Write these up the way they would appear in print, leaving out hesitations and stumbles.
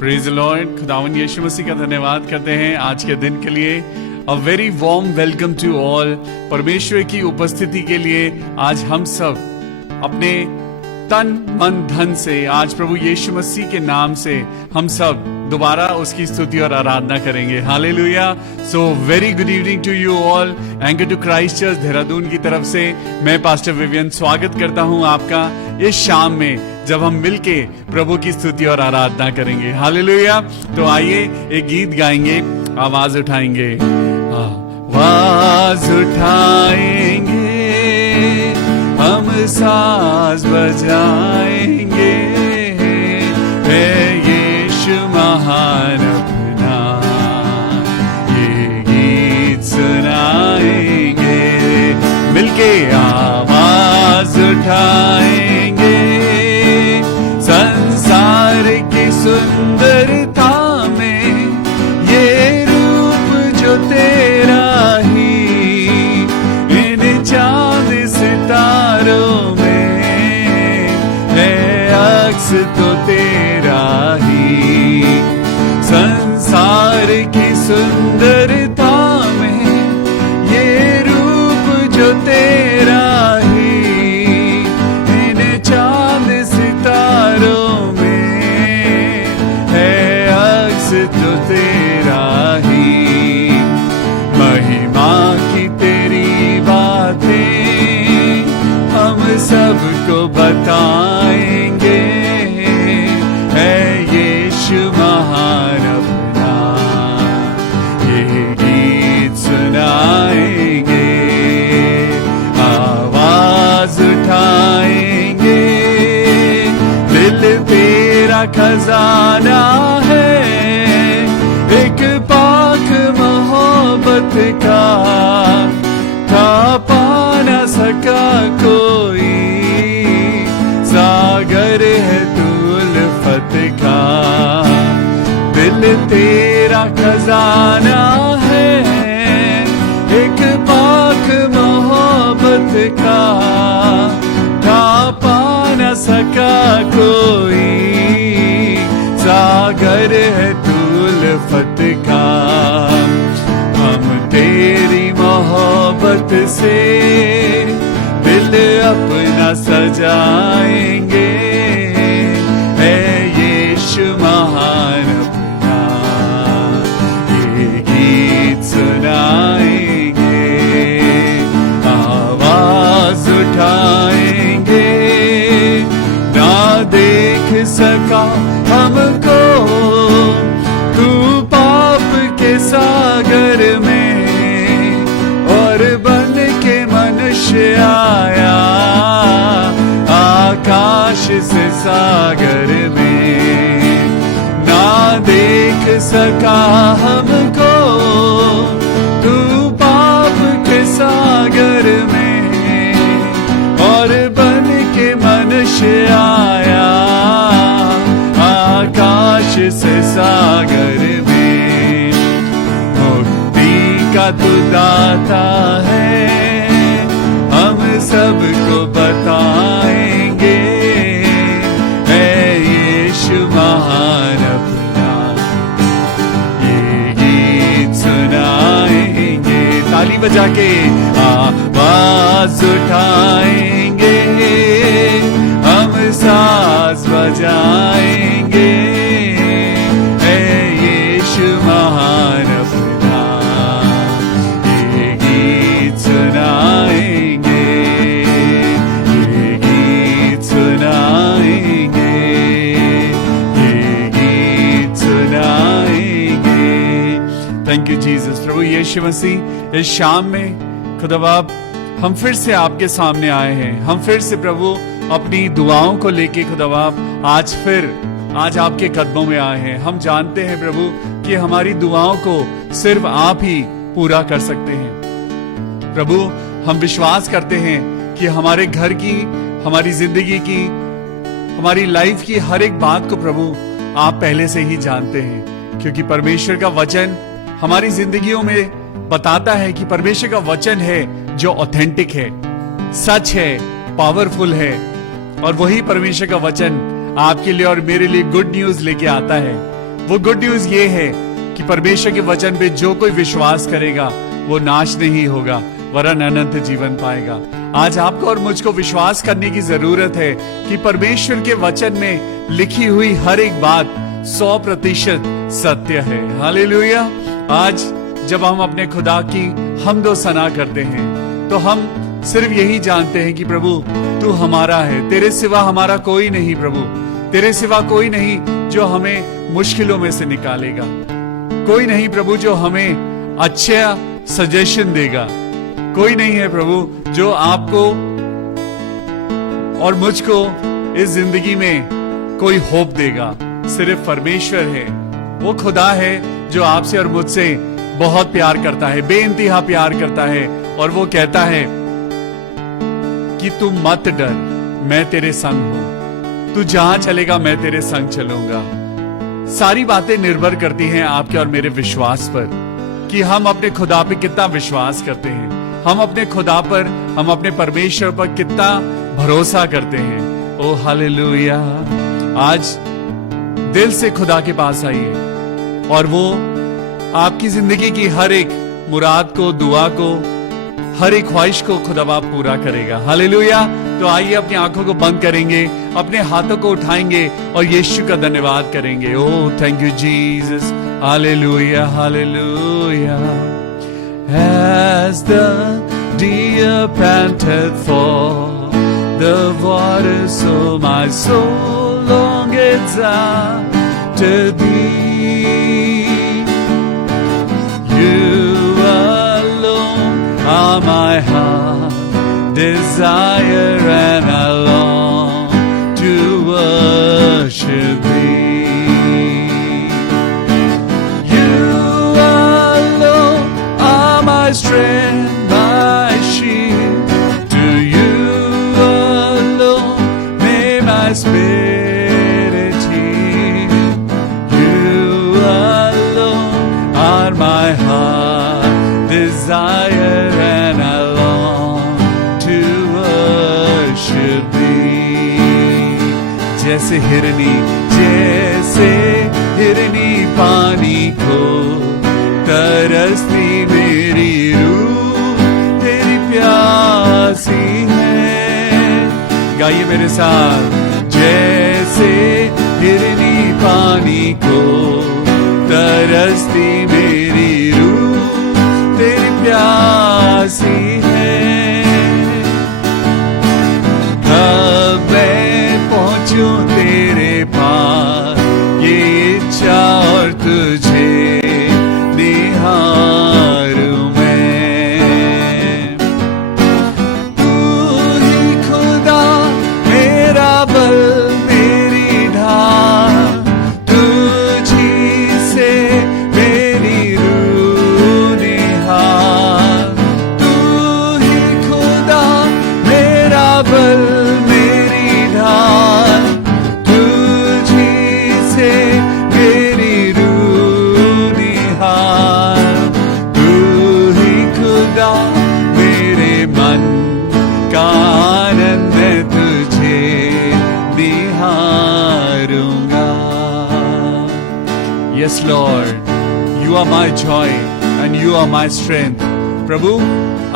Praise the Lord. खुदावन यीशु मसीह का धन्यवाद करते हैं आज के दिन के लिए। A very warm welcome to all. परमेश्वर की उपस्थिति के लिए आज हम सब अपने तन मन धन से आज प्रभु यीशु मसीह के नाम से हम सब दोबारा उसकी स्तुति और आराधना करेंगे। Hallelujah. So very good evening to you all. Anchor to Christ Church Dehradun की तरफ से मैं पास्टर विवियन स्वागत करता हूं आपका इस शाम में, जब हम मिलके प्रभु की स्तुति और आराधना करेंगे। हालेलुया। तो आइए एक गीत गाएंगे, आवाज उठाएंगे, आवाज उठाएंगे, हम साज बजाएंगे, है यीशु महान अपना, ये गीत सुनाएंगे, मिलके आवाज उठाएंगे, संसार की सुंदरता में ये रूप जो तेरा ही, इन चांद सितारों में है अक्स तो तेरा ही, संसार की सुंदरता में ये रूप जो तेरा ही, इन चांद सितारों में है अक्स तो तेरा ही, महिमा की तेरी बातें हम सबको बताएंगे, है यीशु महान अपना, ये गीत सुनाएंगे, आवाज उठाएंगे, दिल तेरा खजाना है, एक पाक मोहब्बत का, था पा न सका कोई, सागर है तू उल्फत का, दिल तेरा खजाना है, एक पाक मोहब्बत का, था पा न सका कोई, सागर है तू उल्फत का, हम तेरी मोहब्बत से दिल अपना सजाएंगे, है यीशु महान अपना, ये गीत सुनाएंगे, आवाज उठाएंगे, ना देख सका हमको तू पाप के सागर में, और बन के मनुष्य आया आकाश से सागर में, ना देख सका हमको तू पाप के सागर में, और बन के मनुष्य आया आकाश से सागर में, मुक्ति का तू दाता है, हम सबको बताएंगे, है यीशु महान अपना, ये गीत सुनाएंगे, ताली बजा के आवाज उठाएंगे, हम साज बजाएंगे, है यीशु महान अपना, ये गीत सुनाएंगे, ये गीत सुनाएंगे, ये गीत सुनाएंगे। Thank you Jesus. प्रभु यीशु मसीह इस शाम में खुदा बाप हम फिर से आपके सामने आए हैं, हम फिर से प्रभु अपनी दुआओं को लेके खुदा बाप आज आपके कदमों में आए हैं। हम जानते हैं प्रभु कि हमारी दुआओं को सिर्फ आप ही पूरा कर सकते हैं। प्रभु हम विश्वास करते हैं कि हमारे घर की, हमारी जिंदगी की, हमारी लाइफ की हर एक बात को प्रभु आप पहले से ही जानते हैं, क्योंकि परमेश्वर का वचन हमारी जिंदगियों में बताता है कि परमेश्वर का वचन है जो ऑथेंटिक है, सच है, पावरफुल है, और वही परमेश्वर का वचन आपके लिए और मेरे लिए गुड न्यूज लेके आता है वो गुड न्यूज ये है कि परमेश्वर के वचन पे जो कोई विश्वास करेगा वो नाश नहीं होगा वरन अनंत जीवन पाएगा। आज आपको और मुझको विश्वास करने की जरूरत है कि परमेश्वर के वचन में लिखी हुई हर एक बात 100% सत्य है। हालेलुया। आज जब हम अपने खुदा की हम्दो सना करते हैं तो हम सिर्फ यही जानते हैं कि प्रभु तू हमारा है, तेरे सिवा हमारा कोई नहीं। प्रभु तेरे सिवा कोई नहीं जो हमें मुश्किलों में से निकालेगा, कोई नहीं प्रभु जो हमें अच्छा सजेशन देगा, कोई नहीं है प्रभु जो आपको और मुझको इस जिंदगी में कोई होप देगा। सिर्फ परमेश्वर है, वो खुदा है जो आपसे और मुझसे बहुत प्यार करता है, बेइंतहा प्यार करता है। और वो कहता है कि तू मत डर, मैं तेरे संग हूं, तू जहां चलेगा मैं तेरे संग चलूंगा। सारी बातें निर्भर करती हैं आपके और मेरे विश्वास पर कि हम अपने खुदा पे कितना विश्वास करते हैं, हम अपने खुदा पर, हम अपने परमेश्वर पर कितना भरोसा करते हैं। ओ हालेलुया। आज दिल से खुदा के पास आइए और वो आपकी जिंदगी की हर एक मुराद को, दुआ को, हर एक ख्वाहिश को खुदा बाप पूरा करेगा। हालेलुया। तो आइए अपनी आंखों को बंद करेंगे, अपने हाथों को उठाएंगे और यीशु का धन्यवाद करेंगे। Oh thank you Jesus. Hallelujah hallelujah. As the deer panteth for the water, so my soul longeth after thee. You alone are my heart desire, and I long to worship thee. You alone are my strength, my shield. To you alone may my spirit yield. You alone are my heart desire, and I long to worship thee. जैसे हिरनी पानी को तरसती मेरी रूह तेरी प्यासी है। गाइए मेरे साथ। जैसे हिरनी पानी को तरसती मेरी रूह तेरी प्यासी है। कब मैं पहुंचूं तेरे पास, ये इच्छा और तुझे निहारूं मैं। तू ही खुदा मेरा बल, मेरी ढाल, तुझी से मेरी रूह निहार। तू ही खुदा मेरा बल, मेरी ढाल, तुझी से मेरी रूह निहार। तू ही खुदा मेरे मन का आनंद, मैं तुझे निहारूंगा। Yes Lord, you are my joy and you are my strength. प्रभु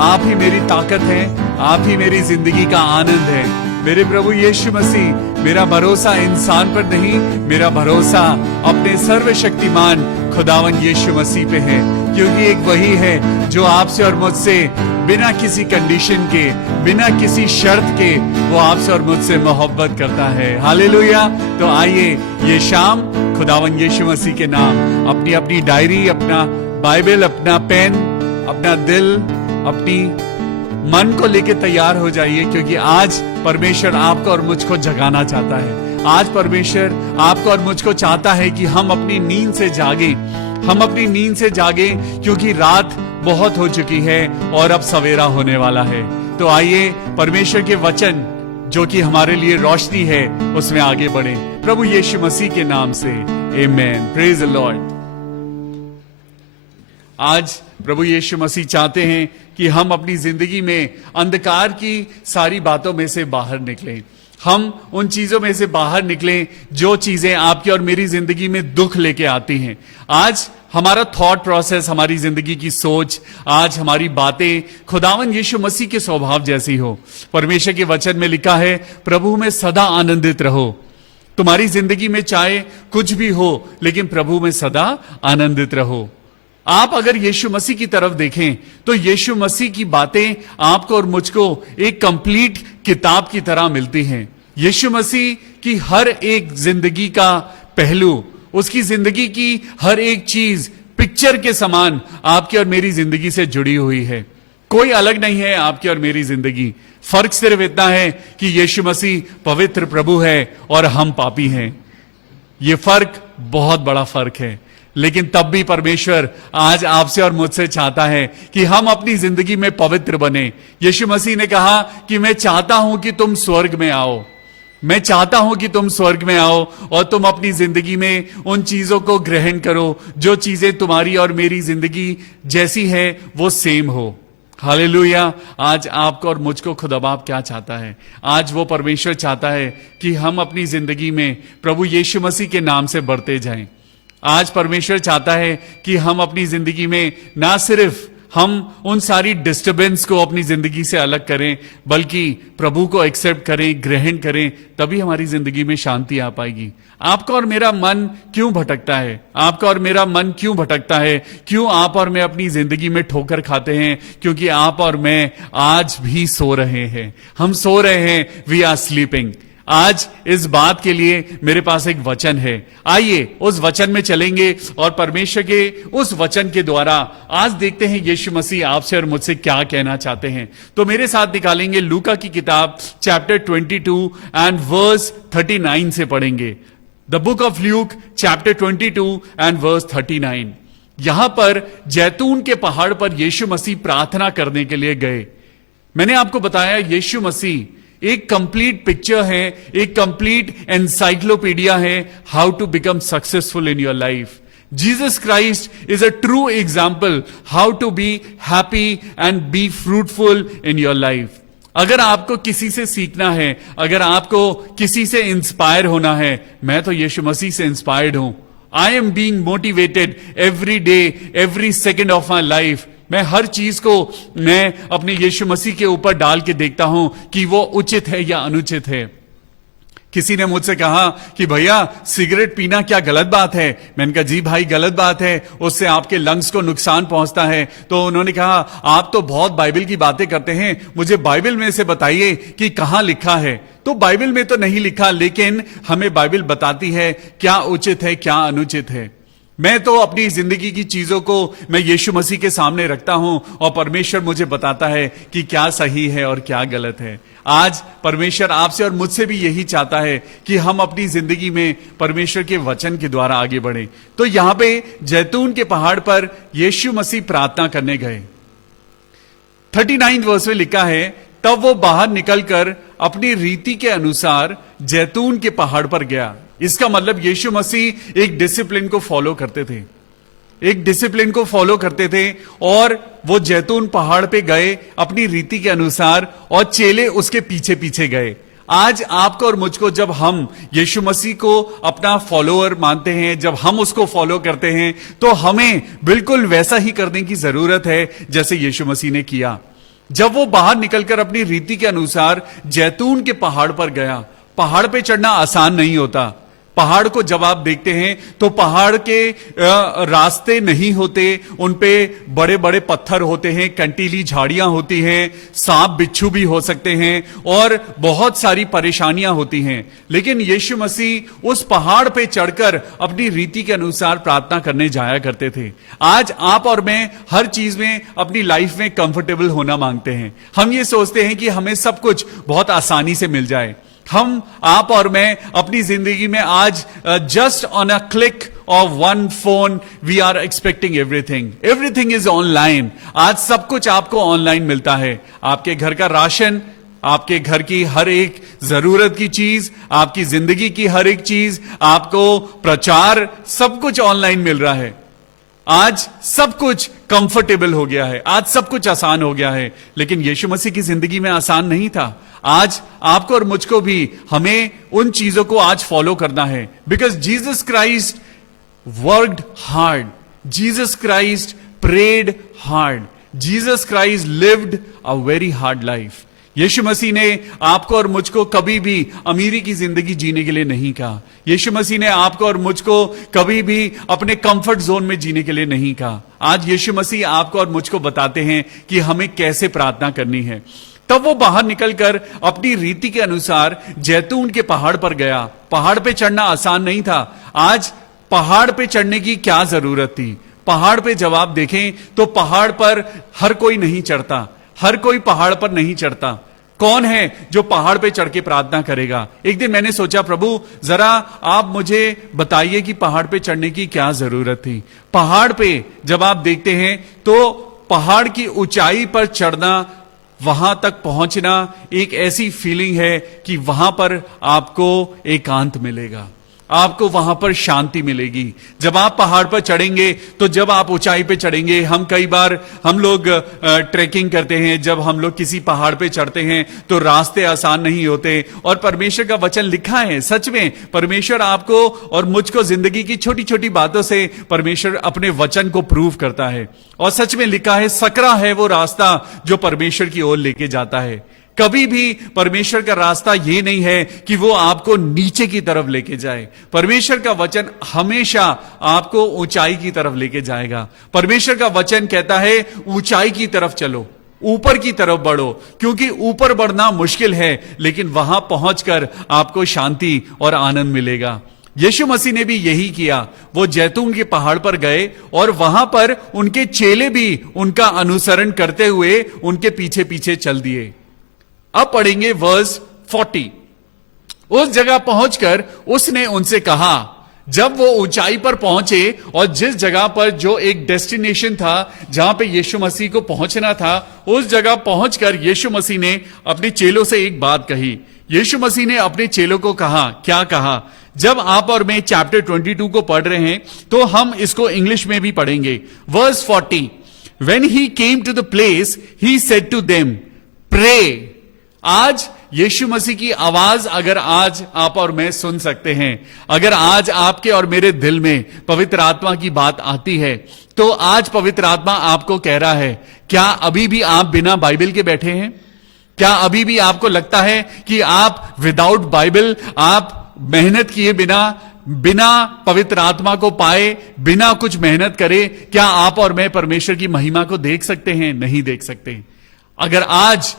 आप ही मेरी ताकत है, आप ही मेरी जिंदगी का आनंद है। मेरे प्रभु यीशु मसीह, मेरा भरोसा इंसान पर नहीं, मेरा भरोसा अपने सर्वशक्तिमान खुदावन यीशु मसीह पे है, क्योंकि एक वही है जो आपसे और मुझसे बिना किसी कंडीशन के, बिना किसी शर्त के वो आपसे और मुझसे मोहब्बत करता है। हालेलुया। तो आइए ये शाम खुदावन यीशु मसीह के नाम अपनी अपनी डायरी, अपना बाइबल, अपना पेन, अपना दिल, अपनी मन को लेके तैयार हो जाइए, क्योंकि आज परमेश्वर आपको और मुझको जगाना चाहता है। आज परमेश्वर आपको और मुझको चाहता है कि हम अपनी नींद से जागे, हम अपनी नींद से जागे, क्योंकि रात बहुत हो चुकी है और अब सवेरा होने वाला है। तो आइए परमेश्वर के वचन जो कि हमारे लिए रोशनी है उसमें आगे बढ़े, प्रभु यीशु मसीह के नाम से। आमेन। Praise the lord. आज प्रभु यीशु मसीह चाहते हैं कि हम अपनी जिंदगी में अंधकार की सारी बातों में से बाहर निकलें, हम उन चीजों में से बाहर निकलें जो चीजें आपकी और मेरी जिंदगी में दुख लेके आती हैं। आज हमारा थॉट प्रोसेस, हमारी जिंदगी की सोच, आज हमारी बातें खुदावन यीशु मसीह के स्वभाव जैसी हो। परमेश्वर के वचन में लिखा है, प्रभु में सदा आनंदित रहो। तुम्हारी जिंदगी में चाहे कुछ भी हो, लेकिन प्रभु में सदा आनंदित रहो। आप अगर यीशु मसीह की तरफ देखें तो यीशु मसीह की बातें आपको और मुझको एक कंप्लीट किताब की तरह मिलती हैं। यीशु मसीह की हर एक जिंदगी का पहलू, उसकी जिंदगी की हर एक चीज पिक्चर के समान आपकी और मेरी जिंदगी से जुड़ी हुई है। कोई अलग नहीं है आपकी और मेरी जिंदगी। फर्क सिर्फ इतना है कि यीशु मसीह पवित्र प्रभु है और हम पापी हैं। यह फर्क बहुत बड़ा फर्क है, लेकिन तब भी परमेश्वर आज आपसे और मुझसे चाहता है कि हम अपनी जिंदगी में पवित्र बने। यीशु मसीह ने कहा कि मैं चाहता हूं कि तुम स्वर्ग में आओ, मैं चाहता हूं कि तुम स्वर्ग में आओ और तुम अपनी जिंदगी में उन चीजों को ग्रहण करो जो चीजें तुम्हारी और मेरी जिंदगी जैसी है वो सेम हो। हालेलुया। आज आपको और मुझको खुदा बाप क्या चाहता है? आज वो परमेश्वर चाहता है कि हम अपनी जिंदगी में प्रभु यीशु मसीह के नाम से बढ़ते जाएं। आज परमेश्वर चाहता है कि हम अपनी जिंदगी में ना सिर्फ हम उन सारी डिस्टर्बेंस को अपनी जिंदगी से अलग करें, बल्कि प्रभु को एक्सेप्ट करें, ग्रहण करें, तभी हमारी जिंदगी में शांति आ पाएगी। आपका और मेरा मन क्यों भटकता है? आपका और मेरा मन क्यों भटकता है? क्यों आप और मैं अपनी जिंदगी में ठोकर खाते हैं? क्योंकि आप और मैं आज भी सो रहे हैं। हम सो रहे हैं, वी आर स्लीपिंग। आज इस बात के लिए मेरे पास एक वचन है। आइए उस वचन में चलेंगे और परमेश्वर के उस वचन के द्वारा आज देखते हैं यीशु मसीह आपसे और मुझसे क्या कहना चाहते हैं। तो मेरे साथ निकालेंगे लूका की किताब चैप्टर 22 एंड वर्स 39 से पढ़ेंगे। The book of Luke chapter 22 and verse 39। यहां पर जैतून के पहाड़ पर यीशु मसीह प्रार्थना करने के लिए गए। मैंने आपको बताया यीशु मसीह एक कंप्लीट पिक्चर है, एक कंप्लीट एनसाइक्लोपीडिया है how to become successful in your life. Jesus Christ is a true example how to be happy and be fruitful in your life. अगर आपको किसी से सीखना है, अगर आपको किसी से इंस्पायर होना है, मैं तो यीशु मसीह से इंस्पायर्ड हूं। I am being motivated every day, every second of my life. मैं हर चीज को मैं अपने यीशु मसीह के ऊपर डाल के देखता हूं कि वो उचित है या अनुचित है। किसी ने मुझसे कहा कि भैया सिगरेट पीना क्या गलत बात है? मैंने कहा जी भाई गलत बात है, उससे आपके लंग्स को नुकसान पहुंचता है। तो उन्होंने कहा आप तो बहुत बाइबल की बातें करते हैं, मुझे बाइबल में से बताइए कि कहां लिखा है। तो बाइबल में तो नहीं लिखा, लेकिन हमें बाइबल बताती है क्या उचित है, क्या अनुचित है। मैं तो अपनी जिंदगी की चीजों को मैं यीशु मसीह के सामने रखता हूं और परमेश्वर मुझे बताता है कि क्या सही है और क्या गलत है। आज परमेश्वर आपसे और मुझसे भी यही चाहता है कि हम अपनी जिंदगी में परमेश्वर के वचन के द्वारा आगे बढ़ें। तो यहां पे जैतून के पहाड़ पर यीशु मसीह प्रार्थना करने गए। 39 वर्ष में लिखा है, तब वो बाहर निकलकर अपनी रीति के अनुसार जैतून के पहाड़ पर गया। इसका मतलब यीशु मसीह एक डिसिप्लिन को फॉलो करते थे, एक डिसिप्लिन को फॉलो करते थे और वो जैतून पहाड़ पे गए अपनी रीति के अनुसार और चेले उसके पीछे पीछे गए। आज आपको और मुझको जब हम यीशु मसीह को अपना फॉलोअर मानते हैं, जब हम उसको फॉलो करते हैं, तो हमें बिल्कुल वैसा ही करने की जरूरत है जैसे यीशु मसीह ने किया। जब वो बाहर निकलकर अपनी रीति के अनुसार जैतून के पहाड़ पर गया। पहाड़ पे चढ़ना आसान नहीं होता। पहाड़ को जब आप देखते हैं तो पहाड़ के रास्ते नहीं होते, उन पे बड़े बड़े पत्थर होते हैं, कंटीली झाड़ियां होती हैं, सांप बिच्छू भी हो सकते हैं और बहुत सारी परेशानियां होती हैं। लेकिन यीशु मसीह उस पहाड़ पे चढ़कर अपनी रीति के अनुसार प्रार्थना करने जाया करते थे। आज आप और मैं हर चीज में अपनी लाइफ में कंफर्टेबल होना मांगते हैं। हम ये सोचते हैं कि हमें सब कुछ बहुत आसानी से मिल जाए। हम, आप और मैं अपनी जिंदगी में आज just on a click of one phone we are expecting everything is online. आज सब कुछ आपको ऑनलाइन मिलता है। आपके घर का राशन, आपके घर की हर एक जरूरत की चीज, आपकी जिंदगी की हर एक चीज, आपको प्रचार, सब कुछ ऑनलाइन मिल रहा है। आज सब कुछ कंफर्टेबल हो गया है, आज सब कुछ आसान हो गया है, लेकिन यीशु मसीह की जिंदगी में आसान नहीं था। आज आपको और मुझको भी हमें उन चीजों को आज फॉलो करना है, because Jesus Christ worked hard, Jesus Christ prayed hard, Jesus Christ lived a very hard life. Yeshu Masih ने आपको और मुझको कभी भी अमीरी की जिंदगी जीने के लिए नहीं कहा। यीशु मसीह ने आपको और मुझको कभी भी अपने कंफर्ट जोन में जीने के लिए नहीं कहा। आज यीशु मसीह आपको और मुझको बताते हैं कि हमें कैसे प्रार्थना करनी है। तब वो बाहर निकलकर अपनी रीति के अनुसार जैतून के पहाड़ पर गया। पहाड़ पे चढ़ना आसान नहीं था। आज पहाड़ पे चढ़ने की क्या जरूरत थी? पहाड़ पे जब आप देखें तो पहाड़ पर हर कोई नहीं चढ़ता, हर कोई पहाड़ पर नहीं चढ़ता। कौन है जो पहाड़ पे चढ़ के प्रार्थना करेगा? एक दिन मैंने सोचा, प्रभु जरा आप मुझे बताइए कि पहाड़ पे चढ़ने की क्या जरूरत थी। पहाड़ पे जब आप देखते हैं तो पहाड़ की ऊंचाई पर चढ़ना, वहां तक पहुंचना एक ऐसी फीलिंग है कि वहां पर आपको एकांत मिलेगा, आपको वहां पर शांति मिलेगी। जब आप पहाड़ पर चढ़ेंगे तो जब आप ऊंचाई पे चढ़ेंगे, कई बार हम लोग ट्रैकिंग करते हैं, जब हम लोग किसी पहाड़ पे चढ़ते हैं तो रास्ते आसान नहीं होते, और परमेश्वर का वचन लिखा है, सच में परमेश्वर आपको और मुझको जिंदगी की छोटी छोटी बातों से परमेश्वर अपने वचन को प्रूव करता है। और सच में लिखा है, सकरा है वो रास्ता जो परमेश्वर की ओर लेके जाता है। कभी भी परमेश्वर का रास्ता ये नहीं है कि वो आपको नीचे की तरफ लेके जाए। परमेश्वर का वचन हमेशा आपको ऊंचाई की तरफ लेके जाएगा। परमेश्वर का वचन कहता है ऊंचाई की तरफ चलो, ऊपर की तरफ बढ़ो, क्योंकि ऊपर बढ़ना मुश्किल है, लेकिन वहां पहुंचकर आपको शांति और आनंद मिलेगा। यीशु मसीह ने भी यही किया। वो जैतून के पहाड़ पर गए और वहां पर उनके चेले भी उनका अनुसरण करते हुए उनके पीछे पीछे चल दिए। अब पढ़ेंगे वर्स 40। उस जगह पहुंचकर उसने उनसे कहा, जब वो ऊंचाई पर पहुंचे और जिस जगह पर जो एक डेस्टिनेशन था जहां पे यीशु मसीह को पहुंचना था, उस जगह पहुंचकर यीशु मसीह ने अपने चेलों से एक बात कही। यीशु मसीह ने अपने चेलों को कहा, क्या कहा? जब आप और मैं चैप्टर 22 को पढ़ रहे हैं तो हम इसको इंग्लिश में भी पढ़ेंगे। Verse 40, When he came to the place, he said to them, pray। आज यीशु मसीह की आवाज अगर आज आप और मैं सुन सकते हैं, अगर आज आपके और मेरे दिल में पवित्र आत्मा की बात आती है, तो आज पवित्र आत्मा आपको कह रहा है, क्या अभी भी आप बिना बाइबल के बैठे हैं? क्या अभी भी आपको लगता है कि आप विदाउट बाइबल, आप मेहनत किए बिना पवित्र आत्मा को पाए, बिना कुछ मेहनत करे, क्या आप और मैं परमेश्वर की महिमा को देख सकते हैं? नहीं देख सकते। अगर आज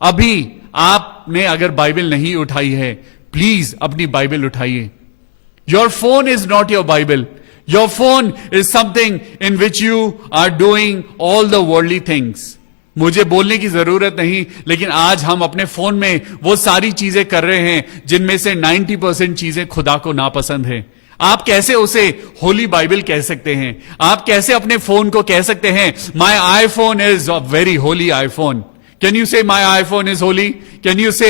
अभी आपने अगर बाइबल नहीं उठाई है, प्लीज अपनी बाइबल उठाइए। Your phone is not your Bible. Your phone is something in which you are doing all the worldly things. मुझे बोलने की जरूरत नहीं, लेकिन आज हम अपने फोन में वो सारी चीजें कर रहे हैं जिनमें से 90% चीजें खुदा को नापसंद है। आप कैसे उसे होली बाइबल कह सकते हैं? आप कैसे अपने फोन को कह सकते हैं, my iPhone is a very holy iPhone? Can you say my iPhone is holy? Can you say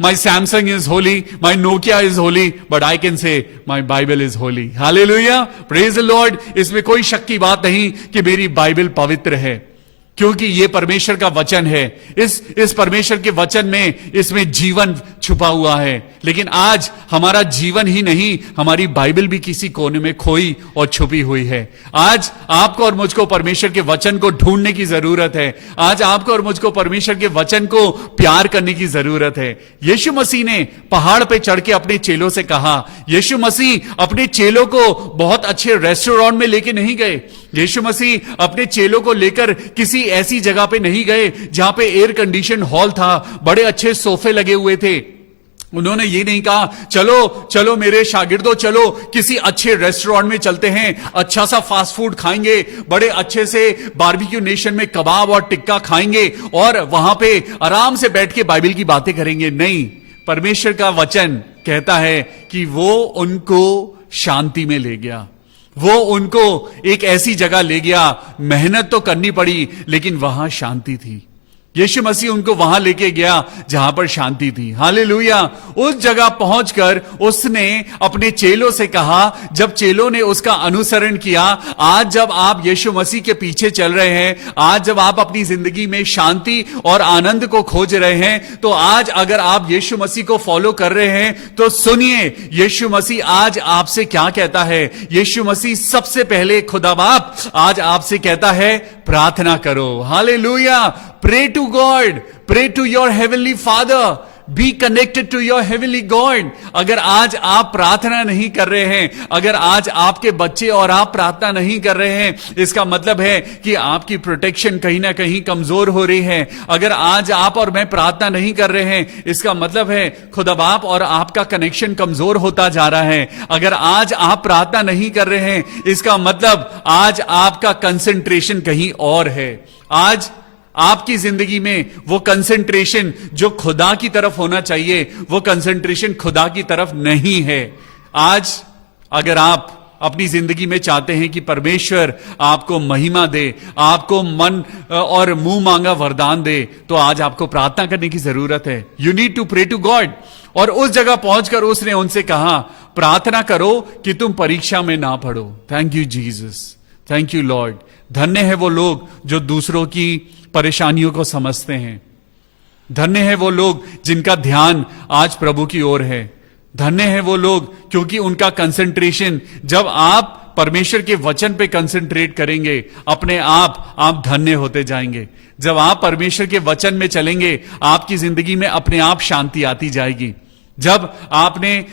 my Samsung is holy? My Nokia is holy? But I can say my Bible is holy. Hallelujah! Praise the Lord! इसमें कोई शक की बात नहीं कि मेरी Bible पवित्र है, क्योंकि ये परमेश्वर का वचन है। इस परमेश्वर के वचन में इसमें जीवन छुपा हुआ है। लेकिन आज हमारा जीवन ही नहीं, हमारी बाइबल भी किसी कोने में खोई और छुपी हुई है। आज आपको और मुझको परमेश्वर के वचन को ढूंढने की जरूरत है। आज आपको और मुझको परमेश्वर के वचन को प्यार करने की जरूरत है। यीशु मसीह ने पहाड़ पे चढ़ के अपने चेलों से कहा। यीशु मसीह अपने चेलों को बहुत अच्छे रेस्टोरेंट में लेके नहीं गए। यीशु मसीह अपने चेलों को लेकर किसी ऐसी जगह पे नहीं गए जहां पे एयर कंडीशन हॉल था, बड़े अच्छे सोफे लगे हुए थे। उन्होंने ये नहीं कहा, चलो चलो मेरे शागिर्दों, चलो किसी अच्छे रेस्टोरेंट में चलते हैं, अच्छा सा फास्ट फूड खाएंगे, बड़े अच्छे से बारबेक्यू नेशन में कबाब और टिक्का खाएंगे और वहां पे आराम से बैठ के बाइबल की बातें करेंगे। नहीं, परमेश्वर का वचन कहता है कि वो उनको शांति में ले गया। वो उनको एक ऐसी जगह ले गया, मेहनत तो करनी पड़ी लेकिन वहां शांति थी। यीशु मसीह उनको वहां लेके गया जहां पर शांति थी। हालेलुया। उस जगह पहुंचकर उसने अपने चेलों से कहा, जब चेलों ने उसका अनुसरण किया, आज जब आप यीशु मसीह के पीछे चल रहे हैं, आज जब आप अपनी जिंदगी में शांति और आनंद को खोज रहे हैं, तो आज अगर आप यीशु मसीह को फॉलो कर रहे हैं तो सुनिए यीशु मसीह आज आपसे क्या कहता है। यीशु मसीह सबसे पहले खुदा बाप आज आपसे कहता है प्रार्थना करो। Hallelujah. Pray to God, pray to your heavenly Father, be connected to your heavenly God। अगर आज आप प्रार्थना नहीं कर रहे हैं, अगर आज आपके बच्चे और आप प्रार्थना नहीं कर रहे हैं, इसका मतलब है कि आपकी प्रोटेक्शन कहीं ना कहीं कमजोर हो रही है। अगर आज आप और मैं प्रार्थना नहीं कर रहे हैं, इसका मतलब है खुदा बाप और आपका कनेक्शन कमजोर होता जा रहा है। अगर आज आप प्रार्थना नहीं कर रहे हैं, इसका मतलब आज आपका कंसंट्रेशन कहीं और है। आज आपकी जिंदगी में वो कंसंट्रेशन जो खुदा की तरफ होना चाहिए, वो कंसंट्रेशन खुदा की तरफ नहीं है। आज अगर आप अपनी जिंदगी में चाहते हैं कि परमेश्वर आपको महिमा दे, आपको मन और मुंह मांगा वरदान दे, तो आज आपको प्रार्थना करने की जरूरत है। You need to pray to God. और उस जगह पहुंचकर उसने उनसे कहा प्रार्थना करो कि तुम परीक्षा में ना पड़ो। Thank you Jesus, thank you Lord. धन्य है वो लोग जो दूसरों की परेशानियों को समझते हैं। धन्य है वो लोग जिनका ध्यान आज प्रभु की ओर है। धन्य है वो लोग क्योंकि उनका कंसंट्रेशन, जब आप परमेश्वर के वचन पे कंसंट्रेट करेंगे, अपने आप धन्य होते जाएंगे। जब आप परमेश्वर के वचन में चलेंगे, आपकी जिंदगी में अपने आप शांति आती जाएगी। जब आपने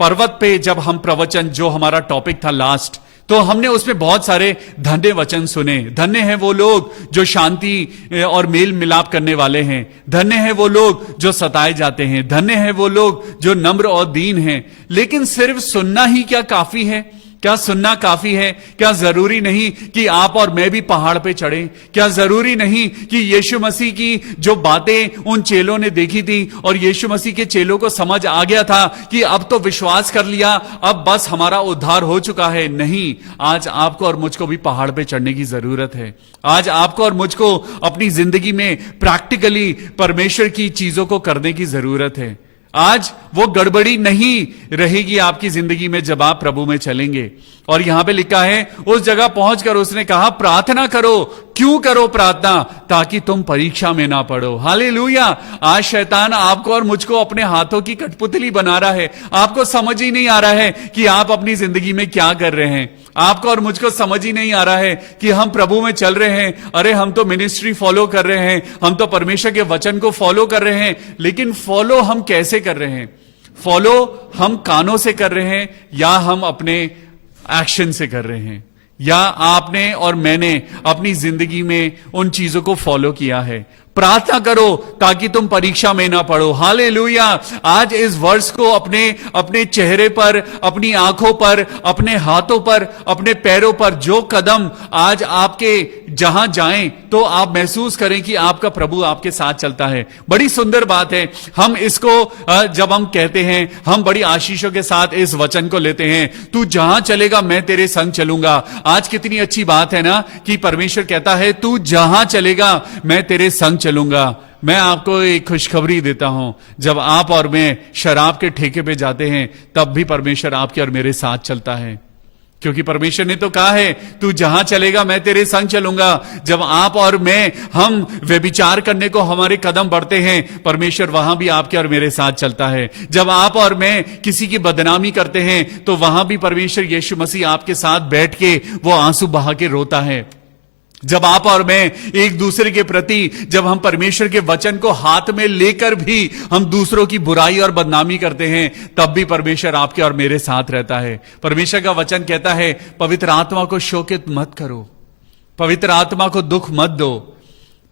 पर्वत पे जब हम प्रवचन, जो हमारा टॉपिक था लास्ट, तो हमने उसमें बहुत सारे धन्य वचन सुने। धन्य है वो लोग जो शांति और मेल मिलाप करने वाले हैं। धन्य है वो लोग जो सताए जाते हैं। धन्य है वो लोग जो नम्र और दीन हैं। लेकिन सिर्फ सुनना ही क्या काफी है? क्या सुनना काफी है? क्या जरूरी नहीं कि आप और मैं भी पहाड़ पे चढ़े? क्या जरूरी नहीं कि यीशु मसीह की जो बातें उन चेलों ने देखी थी और यीशु मसीह के चेलों को समझ आ गया था कि अब तो विश्वास कर लिया, अब बस हमारा उद्धार हो चुका है? नहीं, आज आपको और मुझको भी पहाड़ पे चढ़ने की जरूरत है। आज आपको और मुझको अपनी जिंदगी में प्रैक्टिकली परमेश्वर की चीजों को करने की जरूरत है। आज वो गड़बड़ी नहीं रहेगी आपकी जिंदगी में जब आप प्रभु में चलेंगे। और यहां पे लिखा है, उस जगह पहुंचकर उसने कहा प्रार्थना करो। क्यों करो प्रार्थना? ताकि तुम परीक्षा में ना पड़ो। हालेलुया। आज शैतान आपको और मुझको अपने हाथों की कठपुतली बना रहा है। आपको समझ ही नहीं आ रहा है कि आप अपनी जिंदगी में क्या कर रहे हैं। आपको और मुझको समझ ही नहीं आ रहा है कि हम प्रभु में चल रहे हैं। अरे हम तो मिनिस्ट्री फॉलो कर रहे हैं, हम तो परमेश्वर के वचन को फॉलो कर रहे हैं, लेकिन फॉलो हम कैसे कर रहे हैं? फॉलो हम कानों से कर रहे हैं या हम अपने एक्शन से कर रहे हैं? या आपने और मैंने अपनी जिंदगी में उन चीजों को फॉलो किया है? प्रार्थना करो ताकि तुम परीक्षा में ना पड़ो। हालेलुया। आज इस वर्ष को अपने चेहरे पर, अपनी आंखों पर, अपने हाथों पर, अपने पैरों पर जो कदम आज आपके जहां जाएं, तो आप महसूस करें कि आपका प्रभु आपके साथ चलता है। बड़ी सुंदर बात है। हम इसको जब हम कहते हैं, हम बड़ी आशीषों के साथ इस वचन को लेते हैं, तू जहां चलेगा मैं तेरे संग चलूंगा। आज कितनी अच्छी बात है ना कि परमेश्वर कहता है तू जहां चलेगा मैं तेरे संग चलूंगा। मैं आपको एक खुशखबरी देता हूं, जब आप और मैं शराब के ठेके पे जाते हैं, तब भी परमेश्वर आपके और मेरे साथ चलता है, क्योंकि परमेश्वर ने तो कहा है तू जहां चलेगा मैं तेरे संग चलूंगा। जब आप और मैं हम व्यभिचार करने को हमारे कदम बढ़ते हैं, परमेश्वर वहां भी आपके और मेरे साथ चलता है। जब आप और मैं किसी की बदनामी करते हैं, तो वहां भी परमेश्वर यीशु मसीह आपके साथ बैठ के वो आंसू बहा के रोता है। जब आप और मैं एक दूसरे के प्रति, जब हम परमेश्वर के वचन को हाथ में लेकर भी हम दूसरों की बुराई और बदनामी करते हैं, तब भी परमेश्वर आपके और मेरे साथ रहता है। परमेश्वर का वचन कहता है पवित्र आत्मा को शोकित मत करो, पवित्र आत्मा को दुख मत दो,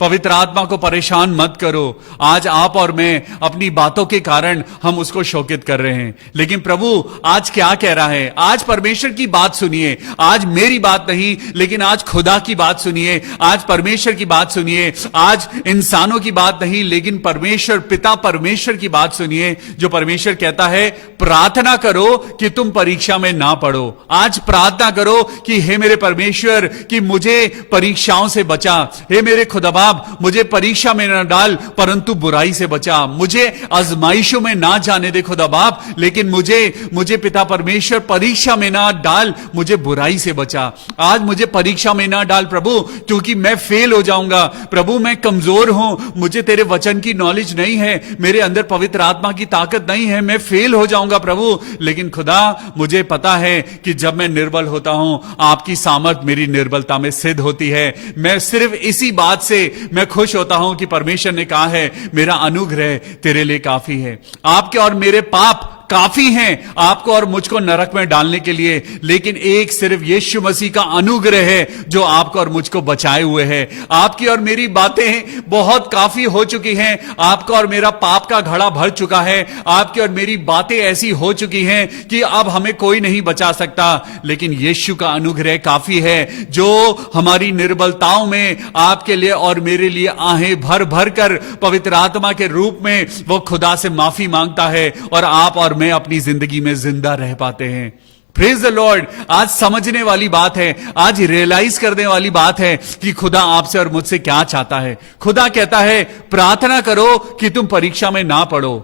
पवित्र आत्मा को परेशान मत करो। आज आप और मैं अपनी बातों के कारण हम उसको शोकित कर रहे हैं, लेकिन प्रभु आज क्या कह रहा है? आज परमेश्वर की बात सुनिए। आज मेरी बात नहीं, लेकिन आज खुदा की बात सुनिए। आज परमेश्वर की बात सुनिए। आज इंसानों की बात नहीं, लेकिन परमेश्वर, पिता परमेश्वर की बात सुनिए, जो परमेश्वर कहता है प्रार्थना करो कि तुम परीक्षा में ना पड़ो। आज प्रार्थना करो कि हे मेरे परमेश्वर, कि मुझे परीक्षाओं से बचा। हे मेरे खुदा, बाप मुझे परीक्षा में न डाल परंतु बुराई से बचा, मुझे आजमाइशों में ना जाने दे खुदा बाप, लेकिन मुझे पिता परमेश्वर परीक्षा में ना डाल, मुझे बुराई से बचा। आज मुझे परीक्षा में ना डाल प्रभु, क्योंकि मैं फेल हो जाऊंगा प्रभु, मैं कमजोर हूं, मुझे तेरे वचन की नॉलेज नहीं है, मेरे अंदर पवित्र आत्मा की ताकत नहीं है, मैं फेल हो जाऊंगा प्रभु। लेकिन खुदा मुझे पता है कि जब मैं निर्बल होता हूं आपकी सामर्थ मेरी निर्बलता में सिद्ध होती है। मैं सिर्फ इसी बात से मैं खुश होता हूं कि परमेश्वर ने कहा है मेरा अनुग्रह तेरे लिए काफी है। आपके और मेरे पाप काफी हैं आपको और मुझको नरक में डालने के लिए, लेकिन एक सिर्फ यीशु मसीह का अनुग्रह है जो आपको और मुझको बचाए हुए है। आपकी और मेरी बातें बहुत काफी हो चुकी हैं, आपका और मेरा पाप का घड़ा भर चुका है, आपकी और मेरी बातें ऐसी हो चुकी हैं कि अब हमें कोई नहीं बचा सकता, लेकिन यीशु का अनुग्रह काफी है जो हमारी निर्बलताओं में आपके लिए और मेरे लिए आहें भर भर कर पवित्र आत्मा के रूप में वो खुदा से माफी मांगता है और आप और मैं अपनी जिंदगी में जिंदा रह पाते हैं। Praise the lord. आज समझने वाली बात है, आज रियलाइज करने वाली बात है कि खुदा आपसे और मुझसे क्या चाहता है। खुदा कहता है प्रार्थना करो कि तुम परीक्षा में ना पड़ो।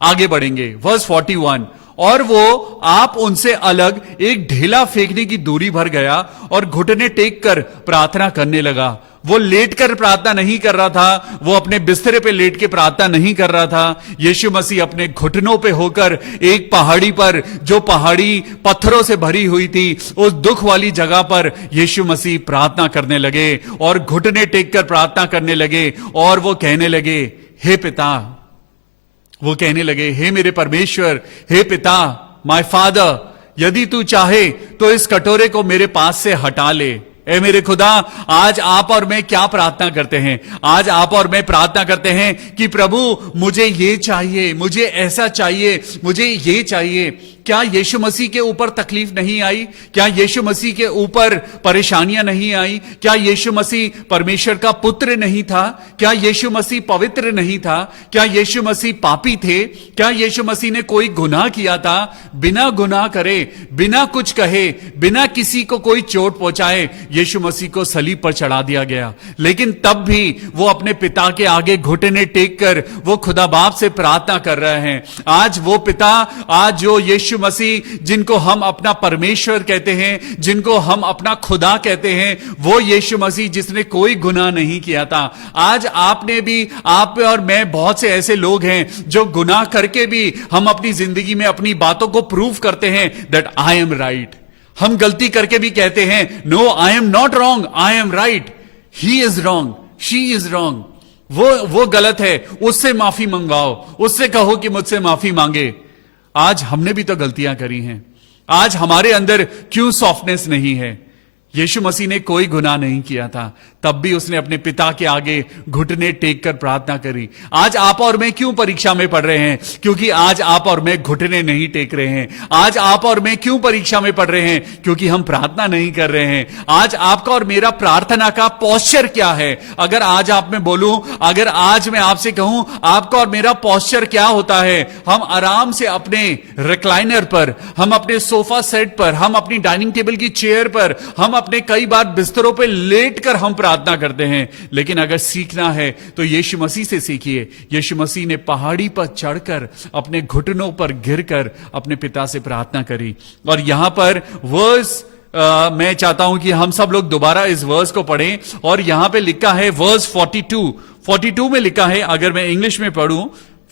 आगे बढ़ेंगे वर्स 41, और वो आप उनसे अलग एक ढेला फेंकने की दूरी भर गया और घुटने टेक कर प्रार्थना करने लगा। वो लेटकर प्रार्थना नहीं कर रहा था, वो अपने बिस्तरे पे लेट के प्रार्थना नहीं कर रहा था। यीशु मसीह अपने घुटनों पे होकर एक पहाड़ी पर, जो पहाड़ी पत्थरों से भरी हुई थी, उस दुख वाली जगह पर यीशु मसीह प्रार्थना करने लगे और घुटने टेक कर प्रार्थना करने लगे। और वो कहने लगे हे पिता, वो कहने लगे हे मेरे परमेश्वर, हे पिता, माय फादर, यदि तू चाहे तो इस कटोरे को मेरे पास से हटा ले। ए मेरे खुदा, आज आप और मैं क्या प्रार्थना करते हैं? आज आप और मैं प्रार्थना करते हैं कि प्रभु मुझे ये चाहिए, मुझे ऐसा चाहिए, मुझे ये चाहिए। क्या यीशु मसीह के ऊपर तकलीफ नहीं आई? क्या यीशु मसीह के ऊपर परेशानियां नहीं आई? क्या यीशु मसीह परमेश्वर का पुत्र नहीं था? क्या यीशु मसीह पवित्र नहीं था? क्या यीशु मसीह पापी थे? क्या यीशु मसीह ने कोई गुनाह किया था? बिना गुनाह करे, बिना कुछ कहे, बिना किसी को कोई चोट पहुंचाए यीशु मसीह को सलीब पर चढ़ा दिया गया। लेकिन तब भी वो अपने पिता के आगे घुटने टेक कर वो खुदा बाप से प्रार्थना कर रहे हैं। आज वो पिता, आज जो यीशु मसीह जिनको हम अपना परमेश्वर कहते हैं, जिनको हम अपना खुदा कहते हैं, वो यीशु मसीह जिसने कोई गुनाह नहीं किया था। आज आपने भी, आप और मैं, बहुत से ऐसे लोग हैं जो गुनाह करके भी हम अपनी जिंदगी में अपनी बातों को प्रूव करते हैं दैट आई एम राइट। हम गलती करके भी कहते हैं no I am not wrong, I am right, he is wrong, she is wrong. वो गलत है, उससे माफी मंगवाओ, उससे कहो कि मुझसे माफी मांगे। आज हमने भी तो गलतियां करी हैं। आज हमारे अंदर क्यों सॉफ्टनेस नहीं है? यीशु मसीह ने कोई गुनाह नहीं किया था, तब भी उसने अपने पिता के आगे घुटने टेक कर प्रार्थना करी। आज आप और मैं क्यों परीक्षा में पढ़ रहे हैं? क्योंकि आज आप और मैं घुटने नहीं टेक रहे हैं। आज आप और मैं क्यों परीक्षा में पढ़ रहे हैं? क्योंकि हम प्रार्थना नहीं कर रहे हैं। आज आपका और मेरा प्रार्थना का पोस्चर क्या है? अगर आज आप में बोलूं, अगर आज मैं आपसे कहूं आपका और मेरा पोस्चर क्या होता है? हम आराम से अपने रिक्लाइनर पर, हम अपने सोफा सेट पर, हम अपनी डाइनिंग टेबल की चेयर पर, हम अपने कई बार बिस्तरों पर लेट कर हम प्रार्थना करते हैं। लेकिन अगर सीखना है तो यीशु मसीह से सीखिए। यीशु मसीह ने पहाड़ी पर चढ़कर अपने घुटनों पर गिरकर अपने पिता से प्रार्थना करी। और यहां पर वर्स मैं चाहता हूं कि हम सब लोग दोबारा इस वर्स को पढ़ें। और यहां पे लिखा है वर्स 42 में लिखा है, अगर मैं इंग्लिश में पढ़ूं,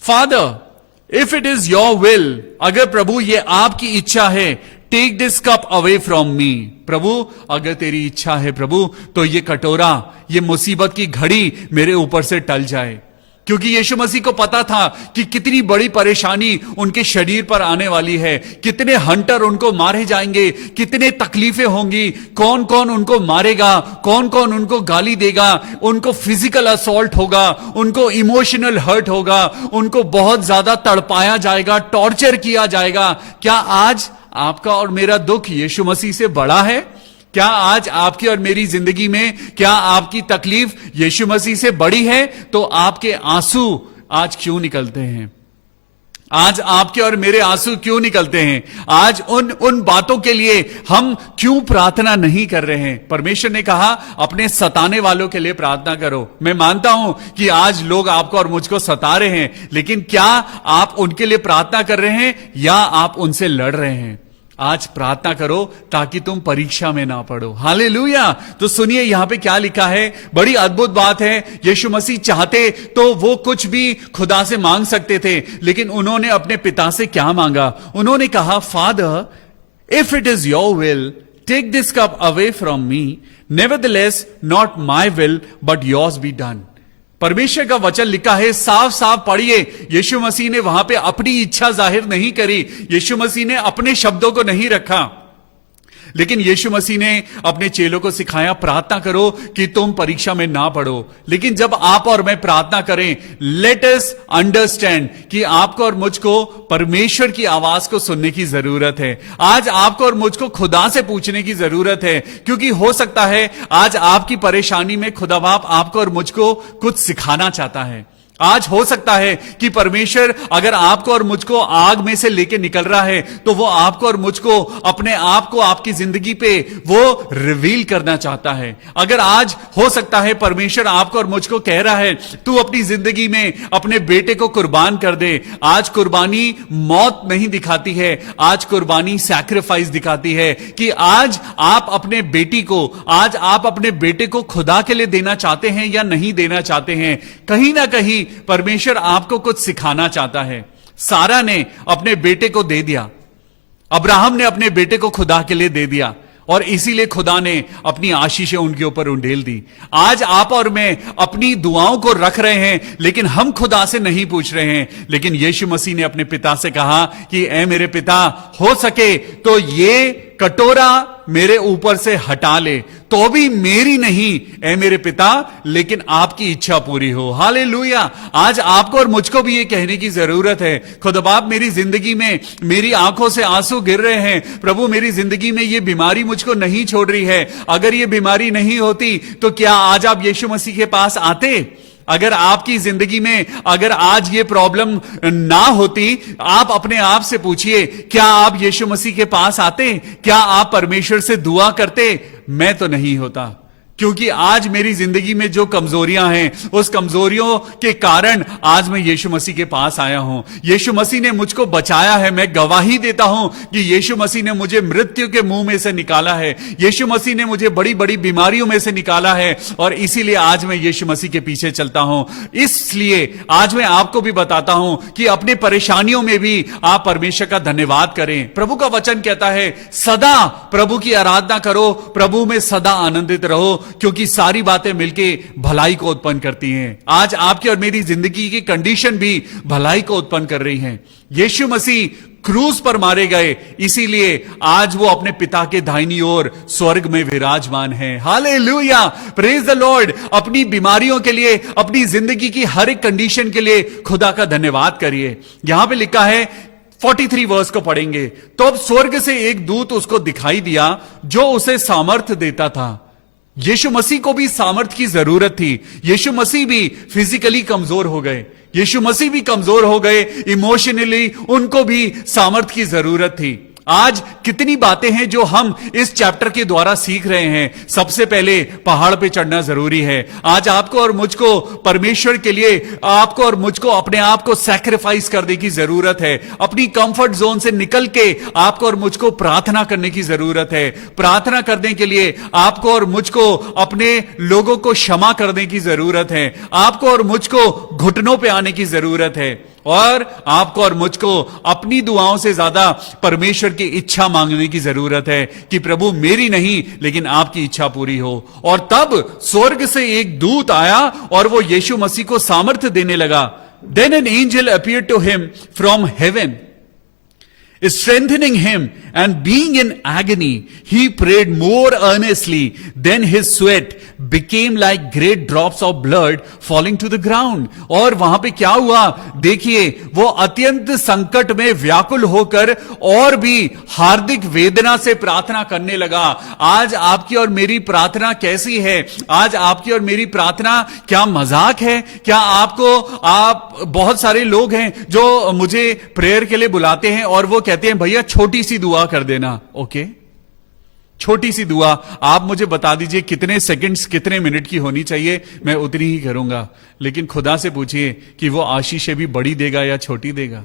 father if it is your will, अगर प्रभु ये आपकी इच्छा है, take this cup away from me. प्रभु अगर तेरी इच्छा है प्रभु, तो ये कटोरा, ये मुसीबत की घड़ी मेरे ऊपर से टल जाए। क्योंकि यीशु मसीह को पता था कि कितनी बड़ी परेशानी उनके शरीर पर आने वाली है, कितने हंटर उनको मारे जाएंगे, कितने तकलीफें होंगी, कौन कौन उनको मारेगा, कौन कौन उनको गाली देगा, उनको फिजिकल असॉल्ट होगा, उनको इमोशनल हर्ट होगा, उनको बहुत ज्यादा तड़पाया जाएगा, टॉर्चर किया जाएगा। क्या आज आपका और मेरा दुख यीशु मसीह से बड़ा है? क्या आज आपकी और मेरी जिंदगी में, क्या आपकी तकलीफ यीशु मसीह से बड़ी है? तो आपके आंसू आज क्यों निकलते हैं? आज आपके और मेरे आंसू क्यों निकलते हैं? आज उन बातों के लिए हम क्यों प्रार्थना नहीं कर रहे हैं? परमेश्वर ने कहा अपने सताने वालों के लिए प्रार्थना करो। मैं मानता हूं कि आज लोग आपको और मुझको सता रहे हैं, लेकिन क्या आप उनके लिए प्रार्थना कर रहे हैं या आप उनसे लड़ रहे हैं? आज प्रार्थना करो ताकि तुम परीक्षा में ना पड़ो। हालेलुया। तो सुनिए यहां पे क्या लिखा है, बड़ी अद्भुत बात है। यीशु मसीह चाहते तो वो कुछ भी खुदा से मांग सकते थे, लेकिन उन्होंने अपने पिता से क्या मांगा? उन्होंने कहा, father if it is your will take this cup away from me, nevertheless not my will but yours be done. परमेश्वर का वचन लिखा है, साफ साफ पढ़िए। यीशु मसीह ने वहां पे अपनी इच्छा जाहिर नहीं करी, यीशु मसीह ने अपने शब्दों को नहीं रखा, लेकिन यीशु मसीह ने अपने चेलों को सिखाया, प्रार्थना करो कि तुम परीक्षा में ना पड़ो। लेकिन जब आप और मैं प्रार्थना करें, लेट अस अंडरस्टैंड कि आपको और मुझको परमेश्वर की आवाज को सुनने की जरूरत है। आज आपको और मुझको खुदा से पूछने की जरूरत है, क्योंकि हो सकता है आज आपकी परेशानी में खुदा बाप आपको और मुझको कुछ सिखाना चाहता है। आज हो सकता है कि परमेश्वर अगर आपको और मुझको आग में से लेके निकल रहा है, तो वो आपको और मुझको अपने आप को आपकी जिंदगी पे वो रिवील करना चाहता है। अगर आज हो सकता है परमेश्वर आपको और मुझको कह रहा है, तू अपनी जिंदगी में अपने बेटे को कुर्बान कर दे। आज कुर्बानी मौत नहीं दिखाती है, आज कुर्बानी सैक्रिफाइस दिखाती है कि आज आप अपने बेटी को, आज आप अपने बेटे को खुदा के लिए देना चाहते हैं या नहीं देना चाहते हैं। कहीं ना कहीं परमेश्वर आपको कुछ सिखाना चाहता है। सारा ने अपने बेटे को दे दिया, अब्राहम ने अपने बेटे को खुदा के लिए दे दिया, और इसीलिए खुदा ने अपनी आशीषें उनके ऊपर उंडेल दी। आज आप और मैं अपनी दुआओं को रख रहे हैं, लेकिन हम खुदा से नहीं पूछ रहे हैं। लेकिन यीशु मसीह ने अपने पिता से कहा कि ऐ मेरे पिता, हो सके तो ये कटोरा मेरे ऊपर से हटा ले, तो भी मेरी नहीं ऐ मेरे पिता, लेकिन आपकी इच्छा पूरी हो। हालेलुया। आज आपको और मुझको भी ये कहने की जरूरत है, खुदा बाप मेरी जिंदगी में मेरी आंखों से आंसू गिर रहे हैं, प्रभु मेरी जिंदगी में ये बीमारी मुझको नहीं छोड़ रही है। अगर ये बीमारी नहीं होती तो क्या आज आप यीशु मसीह के पास आते? अगर आपकी जिंदगी में अगर आज ये प्रॉब्लम ना होती, आप अपने आप से पूछिए, क्या आप यीशु मसीह के पास आते? क्या आप परमेश्वर से दुआ करते? मैं तो नहीं होता, क्योंकि आज मेरी जिंदगी में जो कमजोरियां हैं, उस कमजोरियों के कारण आज मैं यीशु मसीह के पास आया हूं। यीशु मसीह ने मुझको बचाया है। मैं गवाही देता हूं कि यीशु मसीह ने मुझे मृत्यु के मुंह में से निकाला है, यीशु मसीह ने मुझे बड़ी बड़ी बीमारियों में से निकाला है, और इसीलिए आज मैं यीशु मसीह के पीछे चलता हूं। इसलिए आज मैं आपको भी बताता हूं कि अपने परेशानियों में भी आप परमेश्वर का धन्यवाद करें। प्रभु का वचन कहता है, सदा प्रभु की आराधना करो, प्रभु में सदा आनंदित रहो, क्योंकि सारी बातें मिलके भलाई को उत्पन्न करती हैं। आज आपकी और मेरी जिंदगी की कंडीशन भी भलाई को उत्पन्न कर रही हैं। यीशु मसीह क्रूस पर मारे गए, इसीलिए आज वो अपने पिता के दाहिनी ओर स्वर्ग में विराजमान हैं। Hallelujah, praise the Lord. अपनी बीमारियों के लिए, अपनी जिंदगी की हर एक कंडीशन के लिए खुदा का धन्यवाद करिए। यहां पे लिखा है 43 वर्स को पढ़ेंगे, तो अब स्वर्ग से एक दूत उसको दिखाई दिया जो उसे सामर्थ्य देता था। यीशु मसीह को भी सामर्थ्य की जरूरत थी। यीशु मसीह भी फिजिकली कमजोर हो गए, यीशु मसीह भी कमजोर हो गए, इमोशनली उनको भी सामर्थ्य की जरूरत थी। आज कितनी बातें हैं जो हम इस चैप्टर के द्वारा सीख रहे हैं। सबसे पहले पहाड़ पे चढ़ना जरूरी है। आज आपको और मुझको परमेश्वर के लिए, आपको और मुझको अपने आप को सैक्रिफाइस करने की जरूरत है। अपनी कंफर्ट जोन से निकल के आपको और मुझको प्रार्थना करने की जरूरत है। प्रार्थना करने के लिए आपको और मुझको अपने लोगों को क्षमा करने की जरूरत है। आपको और मुझको घुटनों पे आने की जरूरत है, और आपको और मुझको अपनी दुआओं से ज्यादा परमेश्वर की इच्छा मांगने की जरूरत है कि प्रभु मेरी नहीं लेकिन आपकी इच्छा पूरी हो। और तब स्वर्ग से एक दूत आया और वो यीशु मसीह को सामर्थ्य देने लगा। Then an angel appeared to him from heaven, strengthening him and being in agony, he prayed more earnestly. Then his sweat became like great drops of blood falling to the ground. और वहां पे क्या हुआ देखिए, वो अत्यंत संकट में व्याकुल होकर और भी हार्दिक वेदना से प्रार्थना करने लगा। आज आपकी और मेरी प्रार्थना कैसी है? आज आपकी और मेरी प्रार्थना क्या मजाक है? क्या आप बहुत सारे लोग हैं जो मुझे प्रेयर के लिए बुलाते हैं और वो कहते हैं भैया छोटी सी दुआ कर देना। ओके, छोटी सी दुआ, आप मुझे बता दीजिए कितने सेकंड्स कितने मिनट की होनी चाहिए, मैं उतनी ही करूंगा। लेकिन खुदा से पूछिए कि वो आशीषें भी बड़ी देगा या छोटी देगा।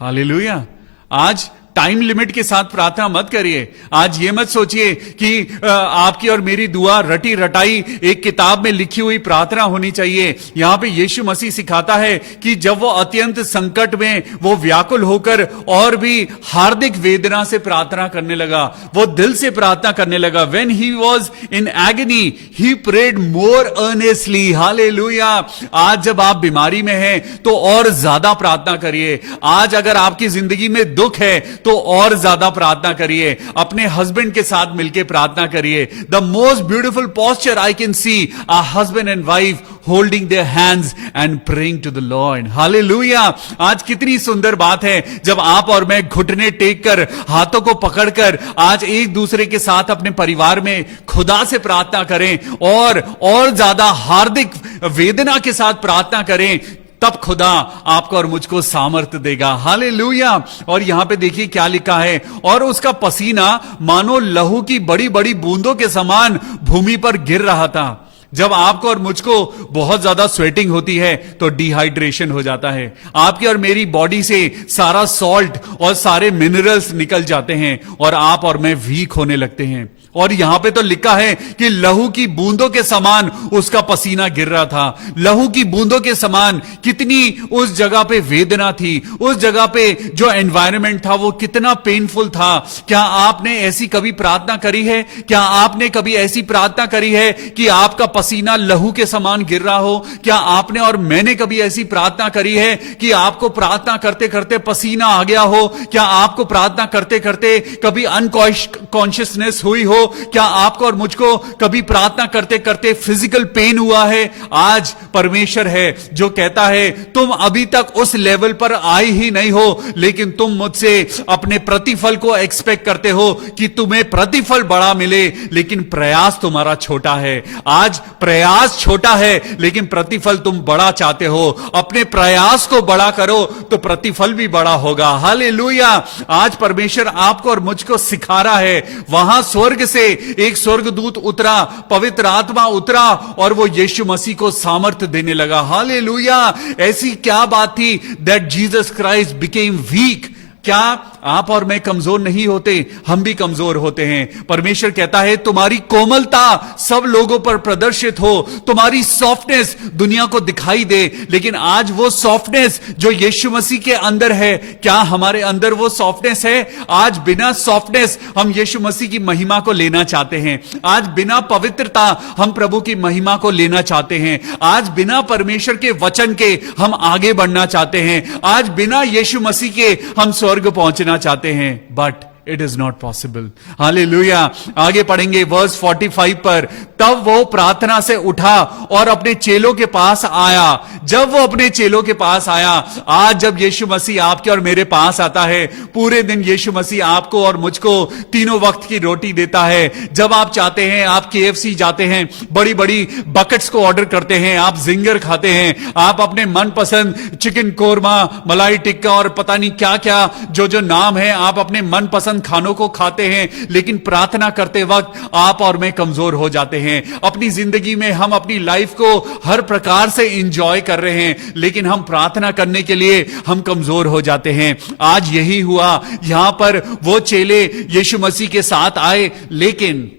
हालेलुया। आज टाइम लिमिट के साथ प्रार्थना मत करिए। आज ये मत सोचिए कि आपकी और मेरी दुआ रटी रटाई एक किताब में लिखी हुई प्रार्थना होनी चाहिए। यहां पे यीशु मसीह सिखाता है कि जब वो अत्यंत संकट में वो व्याकुल होकर और भी हार्दिक वेदना से प्रार्थना करने लगा, वो दिल से प्रार्थना करने लगा। When he was in agony, he prayed more earnestly. Hallelujah. आज जब आप बीमारी में हैं तो और ज्यादा प्रार्थना करिए। आज अगर आपकी जिंदगी में दुख है तो और ज्यादा प्रार्थना करिए। अपने हस्बैंड के साथ मिलकर प्रार्थना करिए। The most beautiful posture I can see a husband and wife holding their hands and praying to the Lord. Hallelujah. आज कितनी सुंदर बात है जब आप और मैं घुटने टेक कर, हाथों को पकड़कर आज एक दूसरे के साथ अपने परिवार में खुदा से प्रार्थना करें और ज्यादा हार्दिक वेदना के साथ प्रार्थना करें। तब खुदा आपको और मुझको सामर्थ्य देगा। हालेलुया। और यहां पे देखिए क्या लिखा है, और उसका पसीना मानो लहू की बड़ी बड़ी बूंदों के समान भूमि पर गिर रहा था। जब आपको और मुझको बहुत ज्यादा स्वेटिंग होती है तो डिहाइड्रेशन हो जाता है। आपकी और मेरी बॉडी से सारा सॉल्ट और सारे मिनरल्स निकल जाते हैं और आप और मैं वीक होने लगते हैं। और यहां पे तो लिखा है कि लहू की बूंदों के समान उसका पसीना गिर रहा था। लहू की बूंदों के समान कितनी उस जगह पे वेदना थी, उस जगह पे जो एनवायरनमेंट था वो कितना पेनफुल था। क्या आपने ऐसी कभी प्रार्थना करी है? क्या आपने कभी ऐसी प्रार्थना करी है कि आपका पसीना लहू के समान गिर रहा हो? क्या आपने और मैंने कभी ऐसी प्रार्थना करी है कि आपको प्रार्थना करते करते पसीना आ गया हो? क्या आपको प्रार्थना करते करते कभी अनकॉन्शियसनेस हुई हो? क्या आपको और मुझको कभी प्रार्थना करते करते फिजिकल पेन हुआ है? आज परमेश्वर है जो कहता है तुम अभी तक उस लेवल पर आए ही नहीं हो, लेकिन तुम मुझसे अपने प्रतिफल को एक्सपेक्ट करते हो कि तुम्हें प्रतिफल बड़ा मिले, लेकिन प्रयास तुम्हारा छोटा है। आज प्रयास छोटा है लेकिन प्रतिफल तुम बड़ा चाहते हो। अपने प्रयास को बड़ा करो तो प्रतिफल भी बड़ा होगा। हालेलुया। आज परमेश्वर आपको और मुझको सिखा रहा है। वहां स्वर्ग से एक स्वर्गदूत उतरा, पवित्र आत्मा उतरा और वो यीशु मसीह को सामर्थ्य देने लगा। हालेलुया। ऐसी क्या बात थी that Jesus Christ became week. क्या आप और मैं कमजोर नहीं होते? हम भी कमजोर होते हैं। परमेश्वर कहता है तुम्हारी कोमलता सब लोगों पर प्रदर्शित हो, तुम्हारी सॉफ्टनेस दुनिया को दिखाई दे। लेकिन आज वो सॉफ्टनेस जो यीशु मसीह के अंदर है, क्या हमारे अंदर वो सॉफ्टनेस है? आज बिना सॉफ्टनेस हम यीशु मसीह की महिमा को लेना चाहते हैं। आज बिना पवित्रता हम प्रभु की महिमा को लेना चाहते हैं। आज बिना परमेश्वर के वचन के हम आगे बढ़ना चाहते हैं। आज बिना यीशु मसीह के हम स्वर्ग पहुंचना चाहते हैं, but it is not possible. Hallelujah. आगे पढ़ेंगे वर्स 45 पर। तब वो प्रार्थना से उठा और अपने चेलों के पास आया। जब वो अपने चेलों के पास आया, आज जब यीशु मसीह आपके और मेरे पास आता है, पूरे दिन यीशु मसीह आपको और मुझको तीनों वक्त की रोटी देता है। जब आप चाहते हैं आप KFC जाते हैं, बड़ी बड़ी बकेट्स को ऑर्डर करते हैं, आप जिंगर खाते हैं, आप अपने मनपसंद चिकन कोरमा, मलाई टिक्का और पता नहीं क्या क्या जो नाम है, आप अपने मनपसंद खानों को खाते हैं। लेकिन प्रार्थना करते वक्त आप और मैं कमजोर हो जाते हैं। अपनी जिंदगी में हम अपनी लाइफ को हर प्रकार से एंजॉय कर रहे हैं, लेकिन हम प्रार्थना करने के लिए हम कमजोर हो जाते हैं। आज यही हुआ। यहां पर वो चेले यीशु मसीह के साथ आए, लेकिन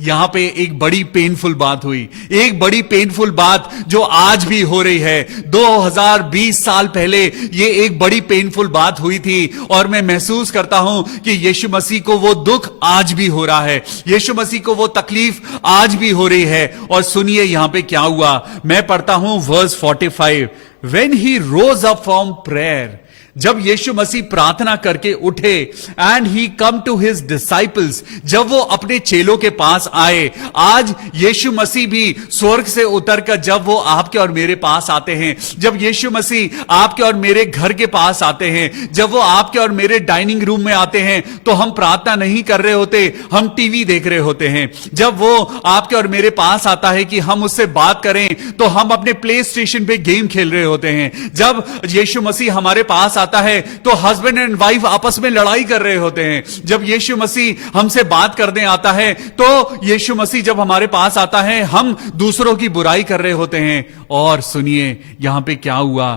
यहां पे एक बड़ी पेनफुल बात हुई। एक बड़ी पेनफुल बात जो आज भी हो रही है। 2020 साल पहले ये एक बड़ी पेनफुल बात हुई थी और मैं महसूस करता हूं कि यीशु मसीह को वो दुख आज भी हो रहा है। यीशु मसीह को वो तकलीफ आज भी हो रही है। और सुनिए यहां पे क्या हुआ। मैं पढ़ता हूं verse 45। When he rose up from prayer, जब यीशु मसीह प्रार्थना करके उठे, and he come to his disciples, जब वो अपने चेलों के पास आए, आज यीशु मसीह भी स्वर्ग से उतरकर जब वो आपके और मेरे पास आते हैं, जब यीशु मसीह आपके और मेरे घर के पास आते हैं, जब वो आपके और मेरे डाइनिंग रूम में आते हैं, तो हम प्रार्थना नहीं कर रहे होते, हम टीवी देख रहे होते हैं। जब वो आपके और मेरे पास आता है कि हम उससे बात करें, तो हम अपने प्ले स्टेशन पे गेम खेल रहे होते हैं। जब यीशु मसीह हमारे पास आता है, तो हस्बैंड एंड वाइफ आपस में लड़ाई कर रहे होते हैं। जब यीशु मसीह हमसे बात करने आता है, तो यीशु मसीह जब हमारे पास आता है, हम दूसरों की बुराई कर रहे होते हैं। और सुनिए यहां पे क्या हुआ,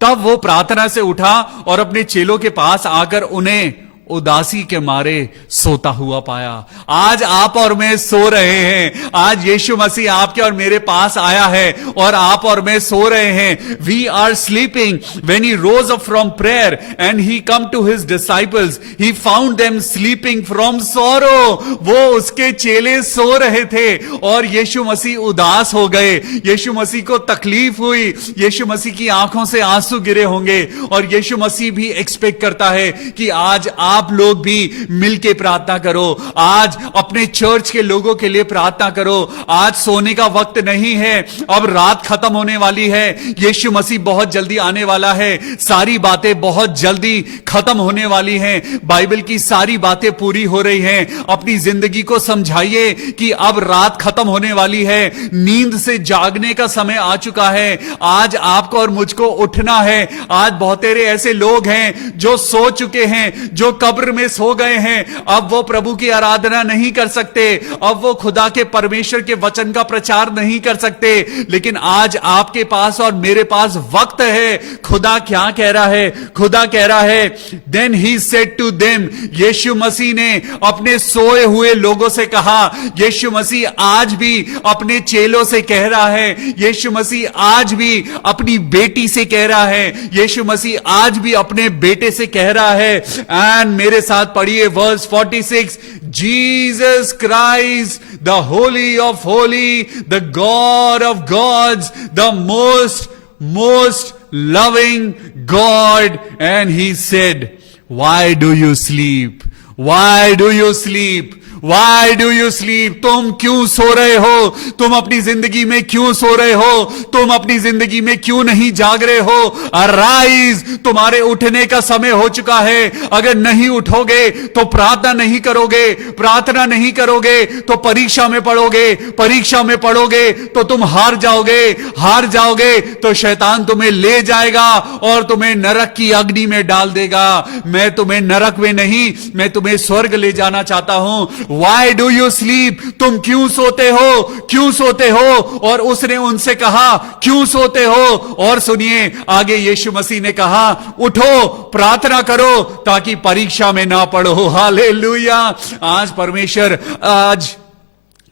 तब वो प्रार्थना से उठा और अपने चेलों के पास आकर उन्हें उदासी के मारे सोता हुआ पाया। आज आप और मैं सो रहे हैं, आज यीशु मसीह आपके और मेरे पास आया है और आप और मैं सो रहे हैं। We are sleeping when he rose up from prayer and he come to his disciples, he found them sleeping from sorrow. वो उसके चेले सो रहे थे और यीशु मसीह उदास हो गए, यीशु मसीह को तकलीफ हुई, यीशु मसीह की आंखों से आंसू गिरे होंगे। और यीशु मसीह भी एक्सपेक्ट करता है कि आज आप लोग भी मिलके प्रार्थना करो, आज अपने चर्च के लोगों के लिए प्रार्थना करो। आज सोने का वक्त नहीं है, अब रात खत्म होने वाली है, यीशु मसीह बहुत जल्दी आने वाला है, सारी बातें बहुत जल्दी खत्म होने वाली हैं, बाइबल की सारी बातें पूरी हो रही हैं। अपनी जिंदगी को समझाइए कि अब रात खत्म होने वाली है, नींद से जागने का समय आ चुका है। आज आपको और मुझको उठना है। आज बहुत सारे ऐसे लोग हैं जो सो चुके हैं, जो कब्र में सो गए हैं, अब वो प्रभु की आराधना नहीं कर सकते, अब वो खुदा के परमेश्वर के वचन का प्रचार नहीं कर सकते। लेकिन आज आपके पास और मेरे पास वक्त है। खुदा क्या कह रहा है? खुदा कह रहा है, then he said to them, Yeshu Masih ने अपने सोए हुए लोगों से कहा। यीशु मसीह आज भी अपने चेलों से कह रहा है, यीशु मसीह आज भी अपनी बेटी से कह रहा है, यीशु मसीह आज भी अपने बेटे से कह रहा है। एंड मेरे साथ पढ़िए verse 46, Jesus Christ the holy of holy, the God of gods, the most loving God, and he said, why do you sleep? Why do you sleep? Why do you sleep? तुम क्यों सो रहे हो? तुम अपनी जिंदगी में क्यों सो रहे हो? तुम अपनी जिंदगी में क्यों नहीं जाग रहे हो? Arise, तुम्हारे उठने का समय हो चुका है। अगर नहीं उठोगे तो प्रार्थना नहीं करोगे, प्रार्थना नहीं करोगे तो परीक्षा में पढ़ोगे, परीक्षा में पढ़ोगे तो तुम हार जाओगे, हार जाओगे तो शैतान तुम्हें ले जाएगा और तुम्हें नरक की अग्नि में डाल देगा। मैं तुम्हें नरक में नहीं, मैं तुम्हें स्वर्ग ले जाना चाहता हूं। Why do you sleep? तुम क्यों सोते हो? क्यों सोते हो? और उसने उनसे कहा, क्यों सोते हो? और सुनिए आगे यीशु मसीह ने कहा, उठो, प्रार्थना करो ताकि परीक्षा में ना पड़ो। हालेलुया। आज परमेश्वर आज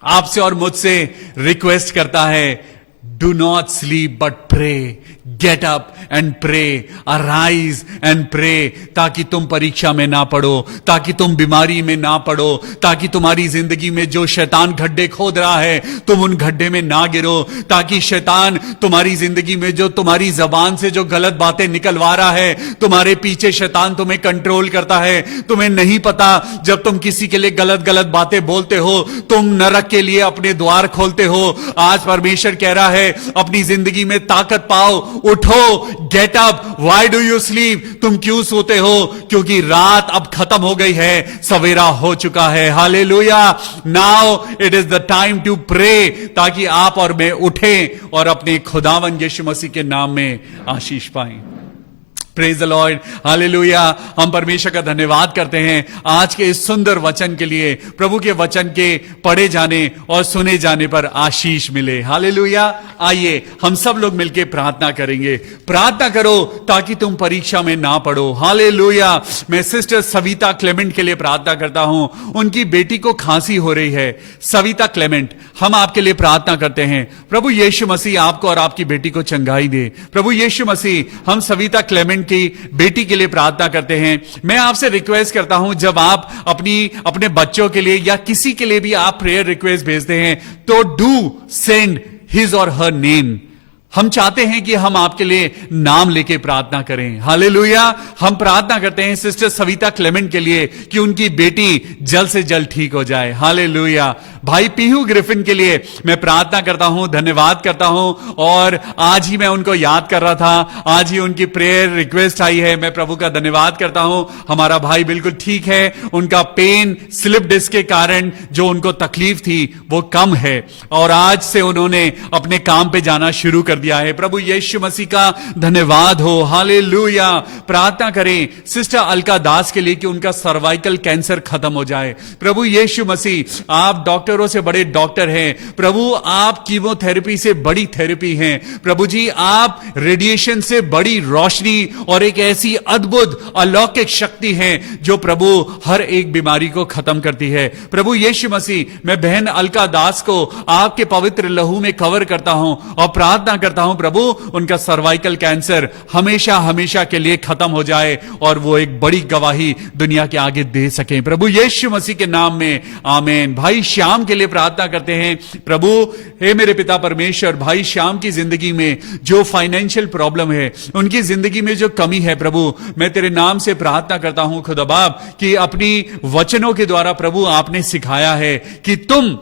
आपसे और मुझसे रिक्वेस्ट करता है, do not sleep but pray, get up and pray, arise and pray, ताकि तुम परीक्षा में ना पड़ो, ताकि तुम बीमारी में ना पड़ो, ताकि तुम्हारी जिंदगी में जो शैतान गड्ढे खोद रहा है तुम उन गड्ढे में ना गिरो, ताकि शैतान तुम्हारी जिंदगी में जो तुम्हारी जबान से जो गलत बातें निकलवा रहा है, तुम्हारे पीछे शैतान तुम्हें कंट्रोल करता है। तुम्हें नहीं पता, जब तुम किसी के लिए गलत गलत बातें बोलते हो तुम नरक के लिए अपने द्वार खोलते हो। आज परमेश्वर कह रहा है, अपनी जिंदगी में ताकत पाओ, उठो, get up. Why do you sleep? तुम क्यों सोते हो? क्योंकि रात अब खत्म हो गई है, सवेरा हो चुका है। Hallelujah. Now it is the time to pray, ताकि आप और मैं उठें और अपने खुदावन यीशु मसीह के नाम में आशीष पाएं। Praise the Lord, hallelujah. हम परमेश्वर का धन्यवाद करते हैं आज के इस सुंदर वचन के लिए। प्रभु के वचन के पढ़े जाने और सुने जाने पर आशीष मिले। हालेलुया। आइए हम सब लोग मिलकर प्रार्थना करेंगे। प्रार्थना करो ताकि तुम परीक्षा में ना पड़ो। हालेलुया। मैं सिस्टर सविता क्लेमेंट के लिए प्रार्थना करता हूं। उनकी बेटी को खांसी हो रही है। सविता क्लेमेंट, हम आपके लिए प्रार्थना करते हैं। प्रभु यीशु मसीह आपको और आपकी बेटी को चंगाई दे। प्रभु यीशु मसीह, हम सविता क्लेमेंट की बेटी के लिए प्रार्थना करते हैं। मैं आपसे रिक्वेस्ट करता हूं, जब आप अपने बच्चों के लिए या किसी के लिए भी आप प्रेयर रिक्वेस्ट भेजते हैं तो डू सेंड हिज और हर नेम। हम चाहते हैं कि हम आपके लिए नाम लेके प्रार्थना करें। हालेलुया। हम प्रार्थना करते हैं सिस्टर सविता क्लेमेंट के लिए कि उनकी बेटी जल्द से जल्द ठीक हो जाए। हालेलुया। भाई पीहू ग्रिफिन के लिए मैं प्रार्थना करता हूं, धन्यवाद करता हूं। और आज ही मैं उनको याद कर रहा था, आज ही उनकी प्रेयर रिक्वेस्ट आई है। मैं प्रभु का धन्यवाद करता हूं, हमारा भाई बिल्कुल ठीक है। उनका पेन स्लिप डिस्क के कारण जो उनको तकलीफ थी वो कम है और आज से उन्होंने अपने काम पे जाना शुरू कर दिया है। प्रभु यीशु मसीह का धन्यवाद हो। हालेलुया। प्रार्थना करें सिस्टर अलका दास के लिए कि उनका सर्वाइकल कैंसर खत्म हो जाए। प्रभु यीशु मसीह, आप डॉक्टरों से बड़े डॉक्टर हैं। प्रभु आप कीमोथेरेपी से बड़ी थेरेपी हैं। प्रभु जी आप रेडिएशन से बड़ी रोशनी और एक ऐसी अद्भुत अलौकिक शक्ति है जो प्रभु हर एक बीमारी को खत्म करती है। प्रभु यीशु मसीह, मैं बहन अलका दास को आपके पवित्र लहू में कवर करता हूं और प्रार्थना करता हूं प्रभु उनका सर्वाइकल कैंसर हमेशा हमेशा के लिए खत्म हो जाए और वो एक बड़ी गवाही दुनिया के आगे दे सके। प्रभु यीशु मसीह के नाम में आमीन। भाई श्याम के लिए प्रार्थना करते हैं। प्रभु हे मेरे पिता परमेश्वर, भाई श्याम की जिंदगी में जो फाइनेंशियल प्रॉब्लम है, उनकी जिंदगी में जो कमी है, प्रभु मैं तेरे नाम से प्रार्थना करता हूं खुदा बाप कि अपनी वचनों के द्वारा प्रभु आपने सिखाया है कि तुम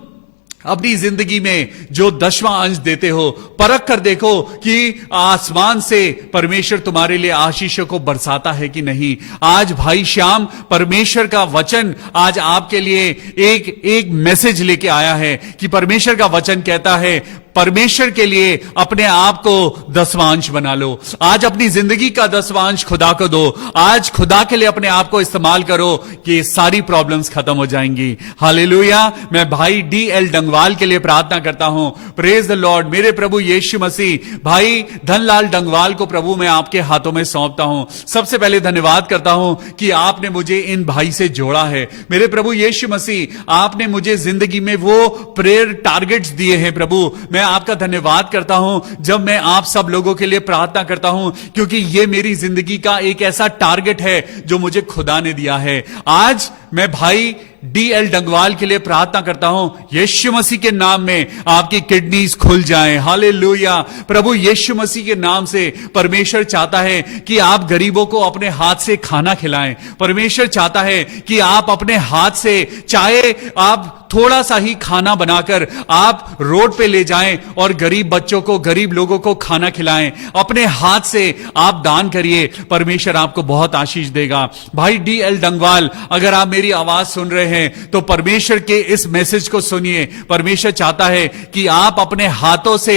अपनी जिंदगी में जो 10वां अंश देते हो, परख कर देखो कि आसमान से परमेश्वर तुम्हारे लिए आशीषों को बरसाता है कि नहीं। आज भाई श्याम परमेश्वर का वचन आज आपके लिए एक मैसेज लेके आया है कि परमेश्वर का वचन कहता है परमेश्वर के लिए अपने आप को 10वां अंश बना लो। आज अपनी जिंदगी का 10वां अंश खुदा को दो। आज खुदा के लिए अपने आप को इस्तेमाल करो कि सारी प्रॉब्लम्स खत्म हो जाएंगी। हालेलुया। मैं भाई DL डंगवाल के लिए प्रार्थना करता हूं। Praise the Lord. मेरे प्रभु यीशु मसीह, भाई धनलाल डंगवाल को प्रभु मैं आपके हाथों में सौंपता हूं। सबसे पहले धन्यवाद करता हूं कि आपने मुझे इन भाई से जोड़ा है। मेरे प्रभु यीशु मसीह, आपने मुझे जिंदगी में वो प्रेयर टारगेट्स दिए हैं। प्रभु मैं आपका धन्यवाद करता हूं जब मैं आप सब लोगों के लिए प्रार्थना करता हूं, क्योंकि ये मेरी जिंदगी का एक ऐसा टारगेट है जो मुझे खुदा ने दिया है। आज मैं भाई DL डंगवाल के लिए प्रार्थना करता हूं, यीशु मसीह के नाम में आपकी किडनीज खुल जाएं। हालेलुया। प्रभु यीशु मसीह के नाम से परमेश्वर चाहता है कि आप गरीबों को अपने हाथ से खाना खिलाएं। परमेश्वर चाहता है कि आप अपने हाथ से, चाहे आप थोड़ा सा ही खाना बनाकर आप रोड पे ले जाएं और गरीब बच्चों को, गरीब लोगों को खाना खिलाएं। अपने हाथ से आप दान करिए, परमेश्वर आपको बहुत आशीष देगा। भाई DL डंगवाल, अगर आप मेरी आवाज सुन रहे हैं तो परमेश्वर के इस मैसेज को सुनिए। परमेश्वर चाहता है कि आप अपने हाथों से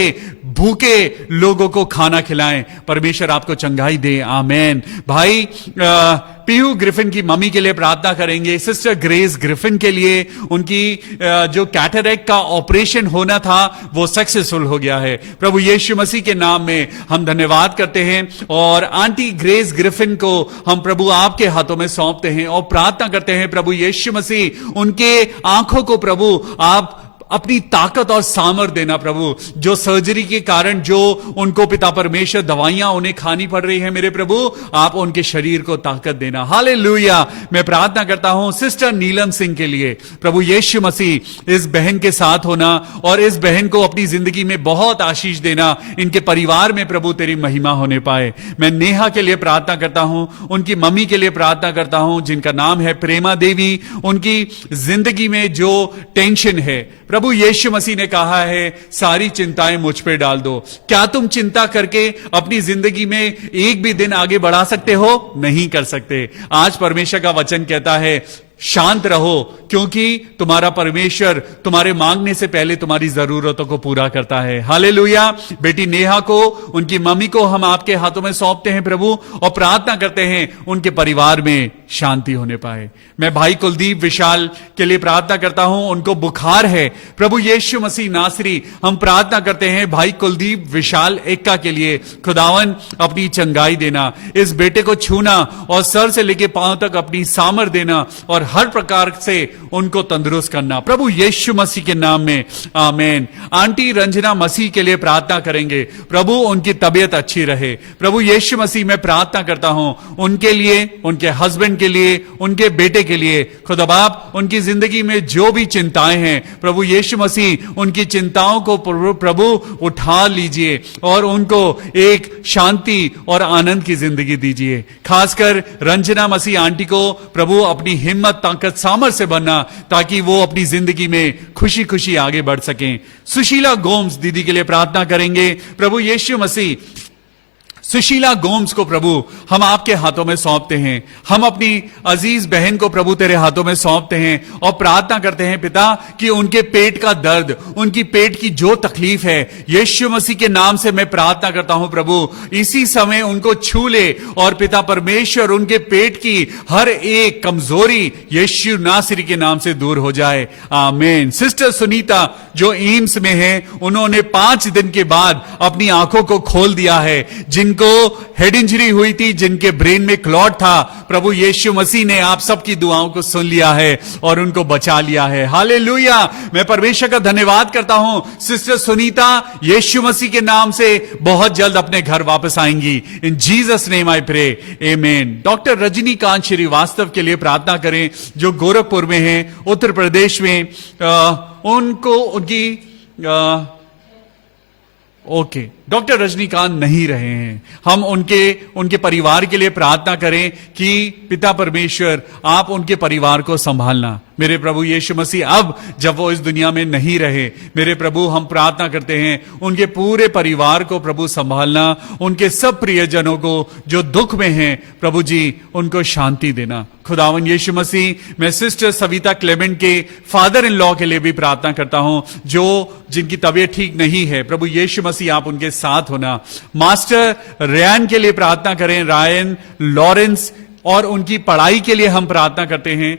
भूखे लोगों को खाना खिलाएं। परमेश्वर आपको चंगाई दे। आमीन। भाई पीहू ग्रिफिन की मम्मी के लिए प्रार्थना करेंगे। सिस्टर ग्रेस ग्रिफिन के लिए, उनकी जो कैटरेक्ट का ऑपरेशन होना था वो सक्सेसफुल हो गया है। प्रभु यीशु मसीह के नाम में हम धन्यवाद करते हैं और आंटी ग्रेस ग्रिफिन को हम प्रभु आपके हाथों में सौंपते हैं और प्रार्थना करते हैं प्रभु यीशु मसीह उनके आंखों को प्रभु आप अपनी ताकत और सामर्थ देना। प्रभु जो सर्जरी के कारण जो उनको पिता परमेश्वर दवाइयां उन्हें खानी पड़ रही है, मेरे प्रभु आप उनके शरीर को ताकत देना। हालेलुया। मैं प्रार्थना करता हूं सिस्टर नीलम सिंह के लिए। प्रभु यीशु मसीह इस बहन के साथ होना और इस बहन को अपनी जिंदगी में बहुत आशीष देना। इनके परिवार में प्रभु तेरी महिमा होने पाए। मैं नेहा के लिए प्रार्थना करता हूं, उनकी मम्मी के लिए प्रार्थना करता हूं जिनका नाम है प्रेमा देवी। उनकी जिंदगी में जो टेंशन है, प्रभु यीशु मसीह ने कहा है सारी चिंताएं मुझ पे डाल दो। क्या तुम चिंता करके अपनी जिंदगी में एक भी दिन आगे बढ़ा सकते हो? नहीं कर सकते। आज परमेश्वर का वचन कहता है शांत रहो, क्योंकि तुम्हारा परमेश्वर तुम्हारे मांगने से पहले तुम्हारी जरूरतों को पूरा करता है। हालेलुया। बेटी नेहा को, उनकी मम्मी को हम आपके हाथों में सौंपते हैं प्रभु और प्रार्थना करते हैं उनके परिवार में शांति होने पाए। मैं भाई कुलदीप विशाल के लिए प्रार्थना करता हूं, उनको बुखार है। प्रभु यीशु मसीह नासरी, हम प्रार्थना करते हैं भाई कुलदीप विशाल एक्का के लिए, खुदावन अपनी चंगाई देना, इस बेटे को छूना और सर से लेके पांव तक अपनी सामर्थ देना और हर प्रकार से उनको तंदुरुस्त करना, प्रभु यीशु मसीह के नाम में, आमीन। आंटी रंजना मसीह के लिए प्रार्थना करेंगे, प्रभु उनकी तबीयत अच्छी रहे। प्रभु यीशु मसीह मैं प्रार्थना करता हूं उनके लिए, उनके हस्बैंड के लिए, उनके बेटे के लिए। खुदा बाप उनकी जिंदगी में जो भी चिंताएं हैं, प्रभु यीशु मसीह उनकी चिंताओं को प्रभु उठा लीजिए और उनको एक शांति और आनंद की जिंदगी दीजिए। खासकर रंजना मसीह आंटी को प्रभु अपनी हिम्मत, ताकत, सामर्थ से भरना, ताकि वो अपनी जिंदगी में खुशी खुशी आगे बढ़ सकें। सुशीला गोम्स दीदी के लिए प्रार्थना करेंगे। प्रभु यीशु मसीह सुशीला गोम्स को प्रभु हम आपके हाथों में सौंपते हैं। हम अपनी अजीज बहन को प्रभु तेरे हाथों में सौंपते हैं और प्रार्थना करते हैं पिता कि उनके पेट का दर्द, उनकी पेट की जो तकलीफ है, यीशु मसीह के नाम से मैं प्रार्थना करता हूं प्रभु इसी समय उनको छू ले और पिता परमेश्वर उनके पेट की हर एक कमजोरी यीशु नासरी के नाम से दूर हो जाए, आमीन। सिस्टर सुनीता जो एम्स में है, उन्होंने 5 दिन के बाद अपनी आंखों को खोल दिया है। जिनको हेड इंजरी हुई थी, जिनके ब्रेन में क्लॉट था, प्रभु यीशु मसीह ने आप सबकी दुआओं को सुन लिया है और उनको बचा लिया है। हालेलुया। मैं परमेश्वर का धन्यवाद करता हूं। सिस्टर सुनीता यीशु मसीह के नाम से बहुत जल्द अपने घर वापस आएंगी। In Jesus name I pray, आमीन। डॉक्टर रजनीकांत श्रीवास्तव के लिए प्रार्थना करें जो गोरखपुर में हैं, उत्तर प्रदेश में। उनको उनकी ओके डॉक्टर रजनीकांत नहीं रहे हैं। हम उनके परिवार के लिए प्रार्थना करें कि पिता परमेश्वर आप उनके परिवार को संभालना। मेरे प्रभु यीशु मसीह अब जब वो इस दुनिया में नहीं रहे, मेरे प्रभु हम प्रार्थना करते हैं उनके पूरे परिवार को प्रभु संभालना, उनके सब प्रियजनों को जो दुख में हैं प्रभु जी उनको शांति देना। खुदावन यीशु मसीह मैं सिस्टर सविता क्लेमेंट के फादर इन लॉ के लिए भी प्रार्थना करता हूं जो जिनकी तबीयत ठीक नहीं है, प्रभु यीशु मसीह आप उनके साथ होना। मास्टर रयान के लिए प्रार्थना करें, रायन लॉरेंस, और उनकी पढ़ाई के लिए हम प्रार्थना करते हैं।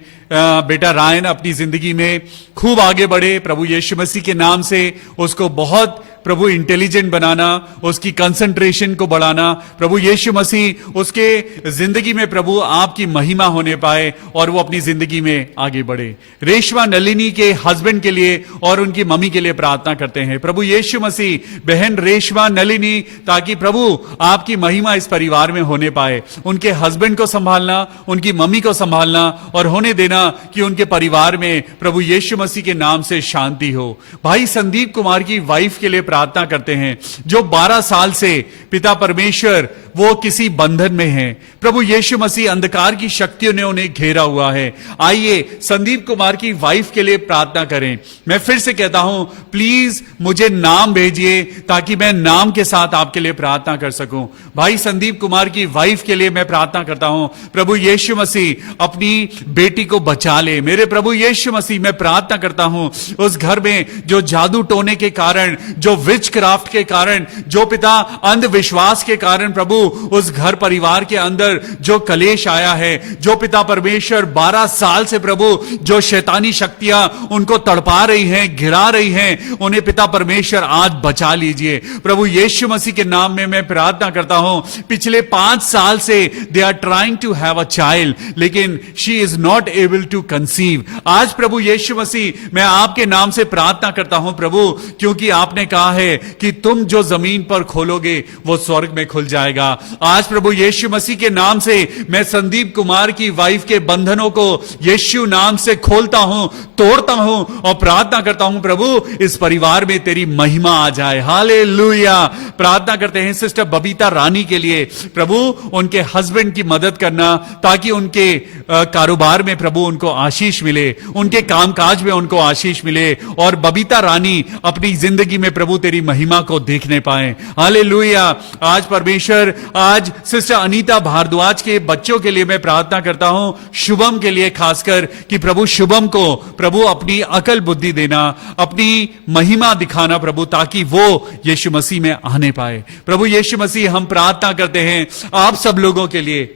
बेटा रायन अपनी जिंदगी में खूब आगे बढ़े, प्रभु यीशु मसीह के नाम से उसको बहुत प्रभु इंटेलिजेंट बनाना, उसकी कंसंट्रेशन को बढ़ाना, प्रभु यीशु मसीह उसके जिंदगी में प्रभु आपकी महिमा होने पाए और वो अपनी जिंदगी में आगे बढ़े। रेशमा नलिनी के हस्बैंड के लिए और उनकी मम्मी के लिए प्रार्थना करते हैं। प्रभु यीशु मसीह बहन रेशमा नलिनी, ताकि प्रभु आपकी महिमा इस परिवार में होने पाए, उनके हस्बैंड को संभालना, उनकी मम्मी को संभालना और होने देना कि उनके परिवार में प्रभु यीशु मसीह के नाम से शांति हो। भाई संदीप कुमार की वाइफ के लिए प्रार्थना करते हैं जो 12 साल से पिता परमेश्वर वो किसी बंधन में हैं। प्रभु यीशु मसीह अंधकार की शक्तियों ने उन्हें घेरा हुआ है। आइए संदीप कुमार की वाइफ के लिए प्रार्थना करें। मैं फिर से कहता हूं प्लीज मुझे नाम भेजिए ताकि मैं नाम के साथ आपके लिए प्रार्थना कर सकूं। भाई संदीप कुमार की वाइफ के लिए मैं प्रार्थना करता हूं प्रभु यीशु मसीह अपनी बेटी को बचा ले। मेरे प्रभु यीशु मसीह मैं प्रार्थना करता हूं उस घर में जो जादू टोने के कारण, जो विच क्राफ्ट के कारण, जो पिता अंधविश्वास के कारण प्रभु उस घर परिवार के अंदर जो कलेश आया है, जो पिता परमेश्वर 12 साल से प्रभु जो शैतानी शक्तियां उनको तड़पा रही हैं, गिरा रही हैं, उन्हें पिता परमेश्वर आज बचा लीजिए। प्रभु यीशु मसीह के नाम में मैं प्रार्थना करता हूं। पिछले 5 साल से they are trying to have a child, लेकिन she is not able to conceive. आज प्रभु यीशु मसीह मैं आपके नाम से प्रार्थना करता हूं प्रभु, क्योंकि आपने कहा है कि तुम जो जमीन पर खोलोगे वो स्वर्ग में खुल जाएगा। आज प्रभु यीशु मसीह के नाम से मैं संदीप कुमार की वाइफ के बंधनों को यीशु नाम से खोलता हूं, तोड़ता हूं और प्रार्थना करता हूं प्रभु इस परिवार में तेरी महिमा आ जाए। हालेलुया। प्रार्थना करते हैं सिस्टर बबीता रानी के लिए, प्रभु उनके हस्बैंड की मदद करना ताकि उनके कारोबार में प्रभु उनको आशीष मिले, उनके कामकाज में उनको आशीष मिले और बबीता रानी अपनी जिंदगी में प्रभु तेरी महिमा को देखने पाए। हालेलुया। आज परमेश्वर आज सिस्टर अनीता भारद्वाज के बच्चों के लिए मैं प्रार्थना करता हूं, शुभम के लिए खासकर, कि प्रभु शुभम को प्रभु अपनी अकल बुद्धि देना, अपनी महिमा दिखाना प्रभु, ताकि वो यीशु मसीह में आने पाए। प्रभु यीशु मसीह हम प्रार्थना करते हैं आप सब लोगों के लिए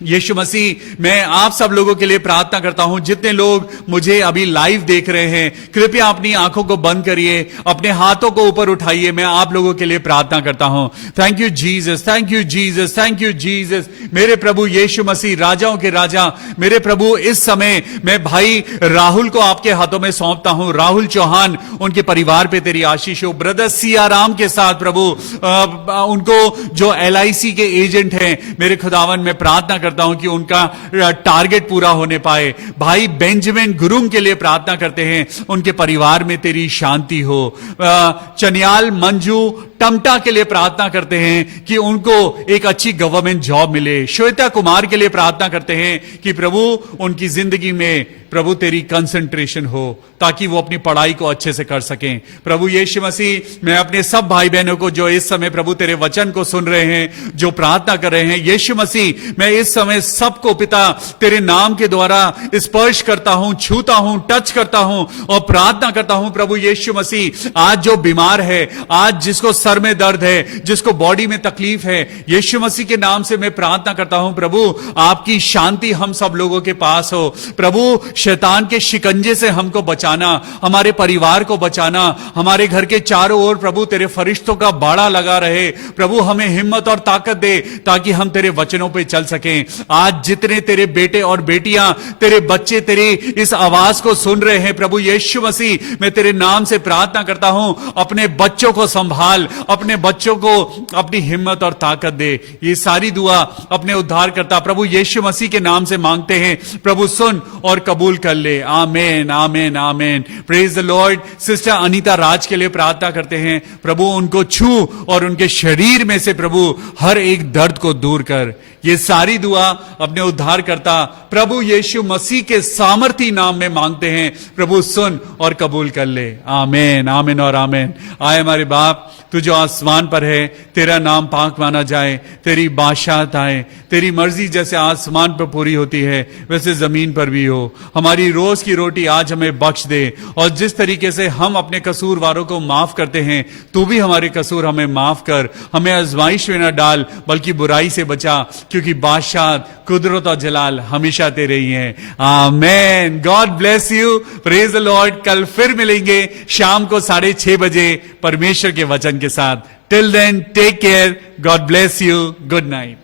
यीशु मसीह, मैं आप सब लोगों के लिए प्रार्थना करता हूं, जितने लोग मुझे अभी लाइव देख रहे हैं, कृपया अपनी आंखों को बंद करिए, अपने हाथों को ऊपर उठाइए। मैं आप लोगों के लिए प्रार्थना करता हूं। Thank you Jesus, thank you Jesus, thank you Jesus. मेरे प्रभु यीशु मसीह, राजाओं के राजा, मेरे प्रभु, इस समय मैं भाई राहुल को आपके हाथों में सौंपता हूं। राहुल चौहान, उनके परिवार पे तेरी आशीष हो। ब्रदर सियाराम के साथ प्रभु, उनको जो LIC के एजेंट हैं, मेरे खुदावन में प्रार्थना करता हूं कि उनका टारगेट पूरा होने पाए। भाई बेंजामिन गुरुंग के लिए प्रार्थना करते हैं, उनके परिवार में तेरी शांति हो। चनियाल मंजू टमटा के लिए प्रार्थना करते हैं कि उनको एक अच्छी गवर्नमेंट जॉब मिले। श्वेता कुमार के लिए प्रार्थना करते हैं कि प्रभु उनकी जिंदगी में प्रभु तेरी कंसंट्रेशन हो, ताकि वो अपनी पढ़ाई को अच्छे से कर सकें। प्रभु यीशु मसीह, मैं अपने सब भाई बहनों को जो इस समय प्रभु तेरे वचन को सुन रहे हैं, जो प्रार्थना कर रहे हैं, यीशु मसीह, मैं इस समय सबको पिता तेरे नाम के द्वारा स्पर्श करता हूं, छूता हूं, टच करता हूं और प्रार्थना करता हूं। प्रभु यीशु मसीह, आज जो बीमार है, आज जिसको सर में दर्द है, जिसको बॉडी में तकलीफ है, यीशु मसीह के नाम से मैं प्रार्थना करता हूं प्रभु, आपकी शांति हम सब लोगों के पास हो। प्रभु, शैतान के शिकंजे से हमको बचाना, हमारे परिवार को बचाना, हमारे घर के चारों ओर प्रभु तेरे फरिश्तों का बाड़ा लगा रहे। प्रभु, हमें हिम्मत और ताकत दे ताकि हम तेरे वचनों पे चल सकें। आज जितने तेरे बेटे और बेटियां, तेरे बच्चे तेरी इस आवाज को सुन रहे हैं, प्रभु यीशु मसीह, मैं तेरे नाम से प्रार्थना करता हूं, अपने बच्चों को संभाल, अपने बच्चों को अपनी हिम्मत और ताकत दे। ये सारी दुआ अपने उद्धारकर्ता प्रभु यीशु मसीह के नाम से मांगते हैं। प्रभु सुन और कबूल कर ले। Amen, amen, amen. Praise the lord. Sister Anita Raj के लिए प्रार्थना करते हैं, प्रभु उनको छू और उनके शरीर में से प्रभु हर एक दर्द को दूर कर। ये सारी दुआ अपने उद्धारकर्ता प्रभु यीशु मसीह के सामर्थी नाम में मांगते हैं। प्रभु सुन और कबूल कर ले। आमेन, आमेन और आमेन। आए हमारे बाप, तू जो आसमान पर है, तेरा नाम पाक माना जाए, तेरी बादशाहत आए, तेरी मर्जी जैसे आसमान पर पूरी होती है वैसे जमीन पर भी हो। हमारी रोज की रोटी आज हमें बख्श दे, और जिस तरीके से हम अपने कसूरवारों को माफ करते हैं, तू भी हमारे कसूर हमें माफ कर। हमें आजमाइश में न डाल, बल्कि बुराई से बचा, क्योंकि बादशाह, कुदरत और जलाल हमेशा तेरे ही हैं। Amen. God bless you. Praise the lord. कल फिर मिलेंगे शाम को 6:30 बजे परमेश्वर के वचन के साथ। Till then, take care. God bless you. Good night.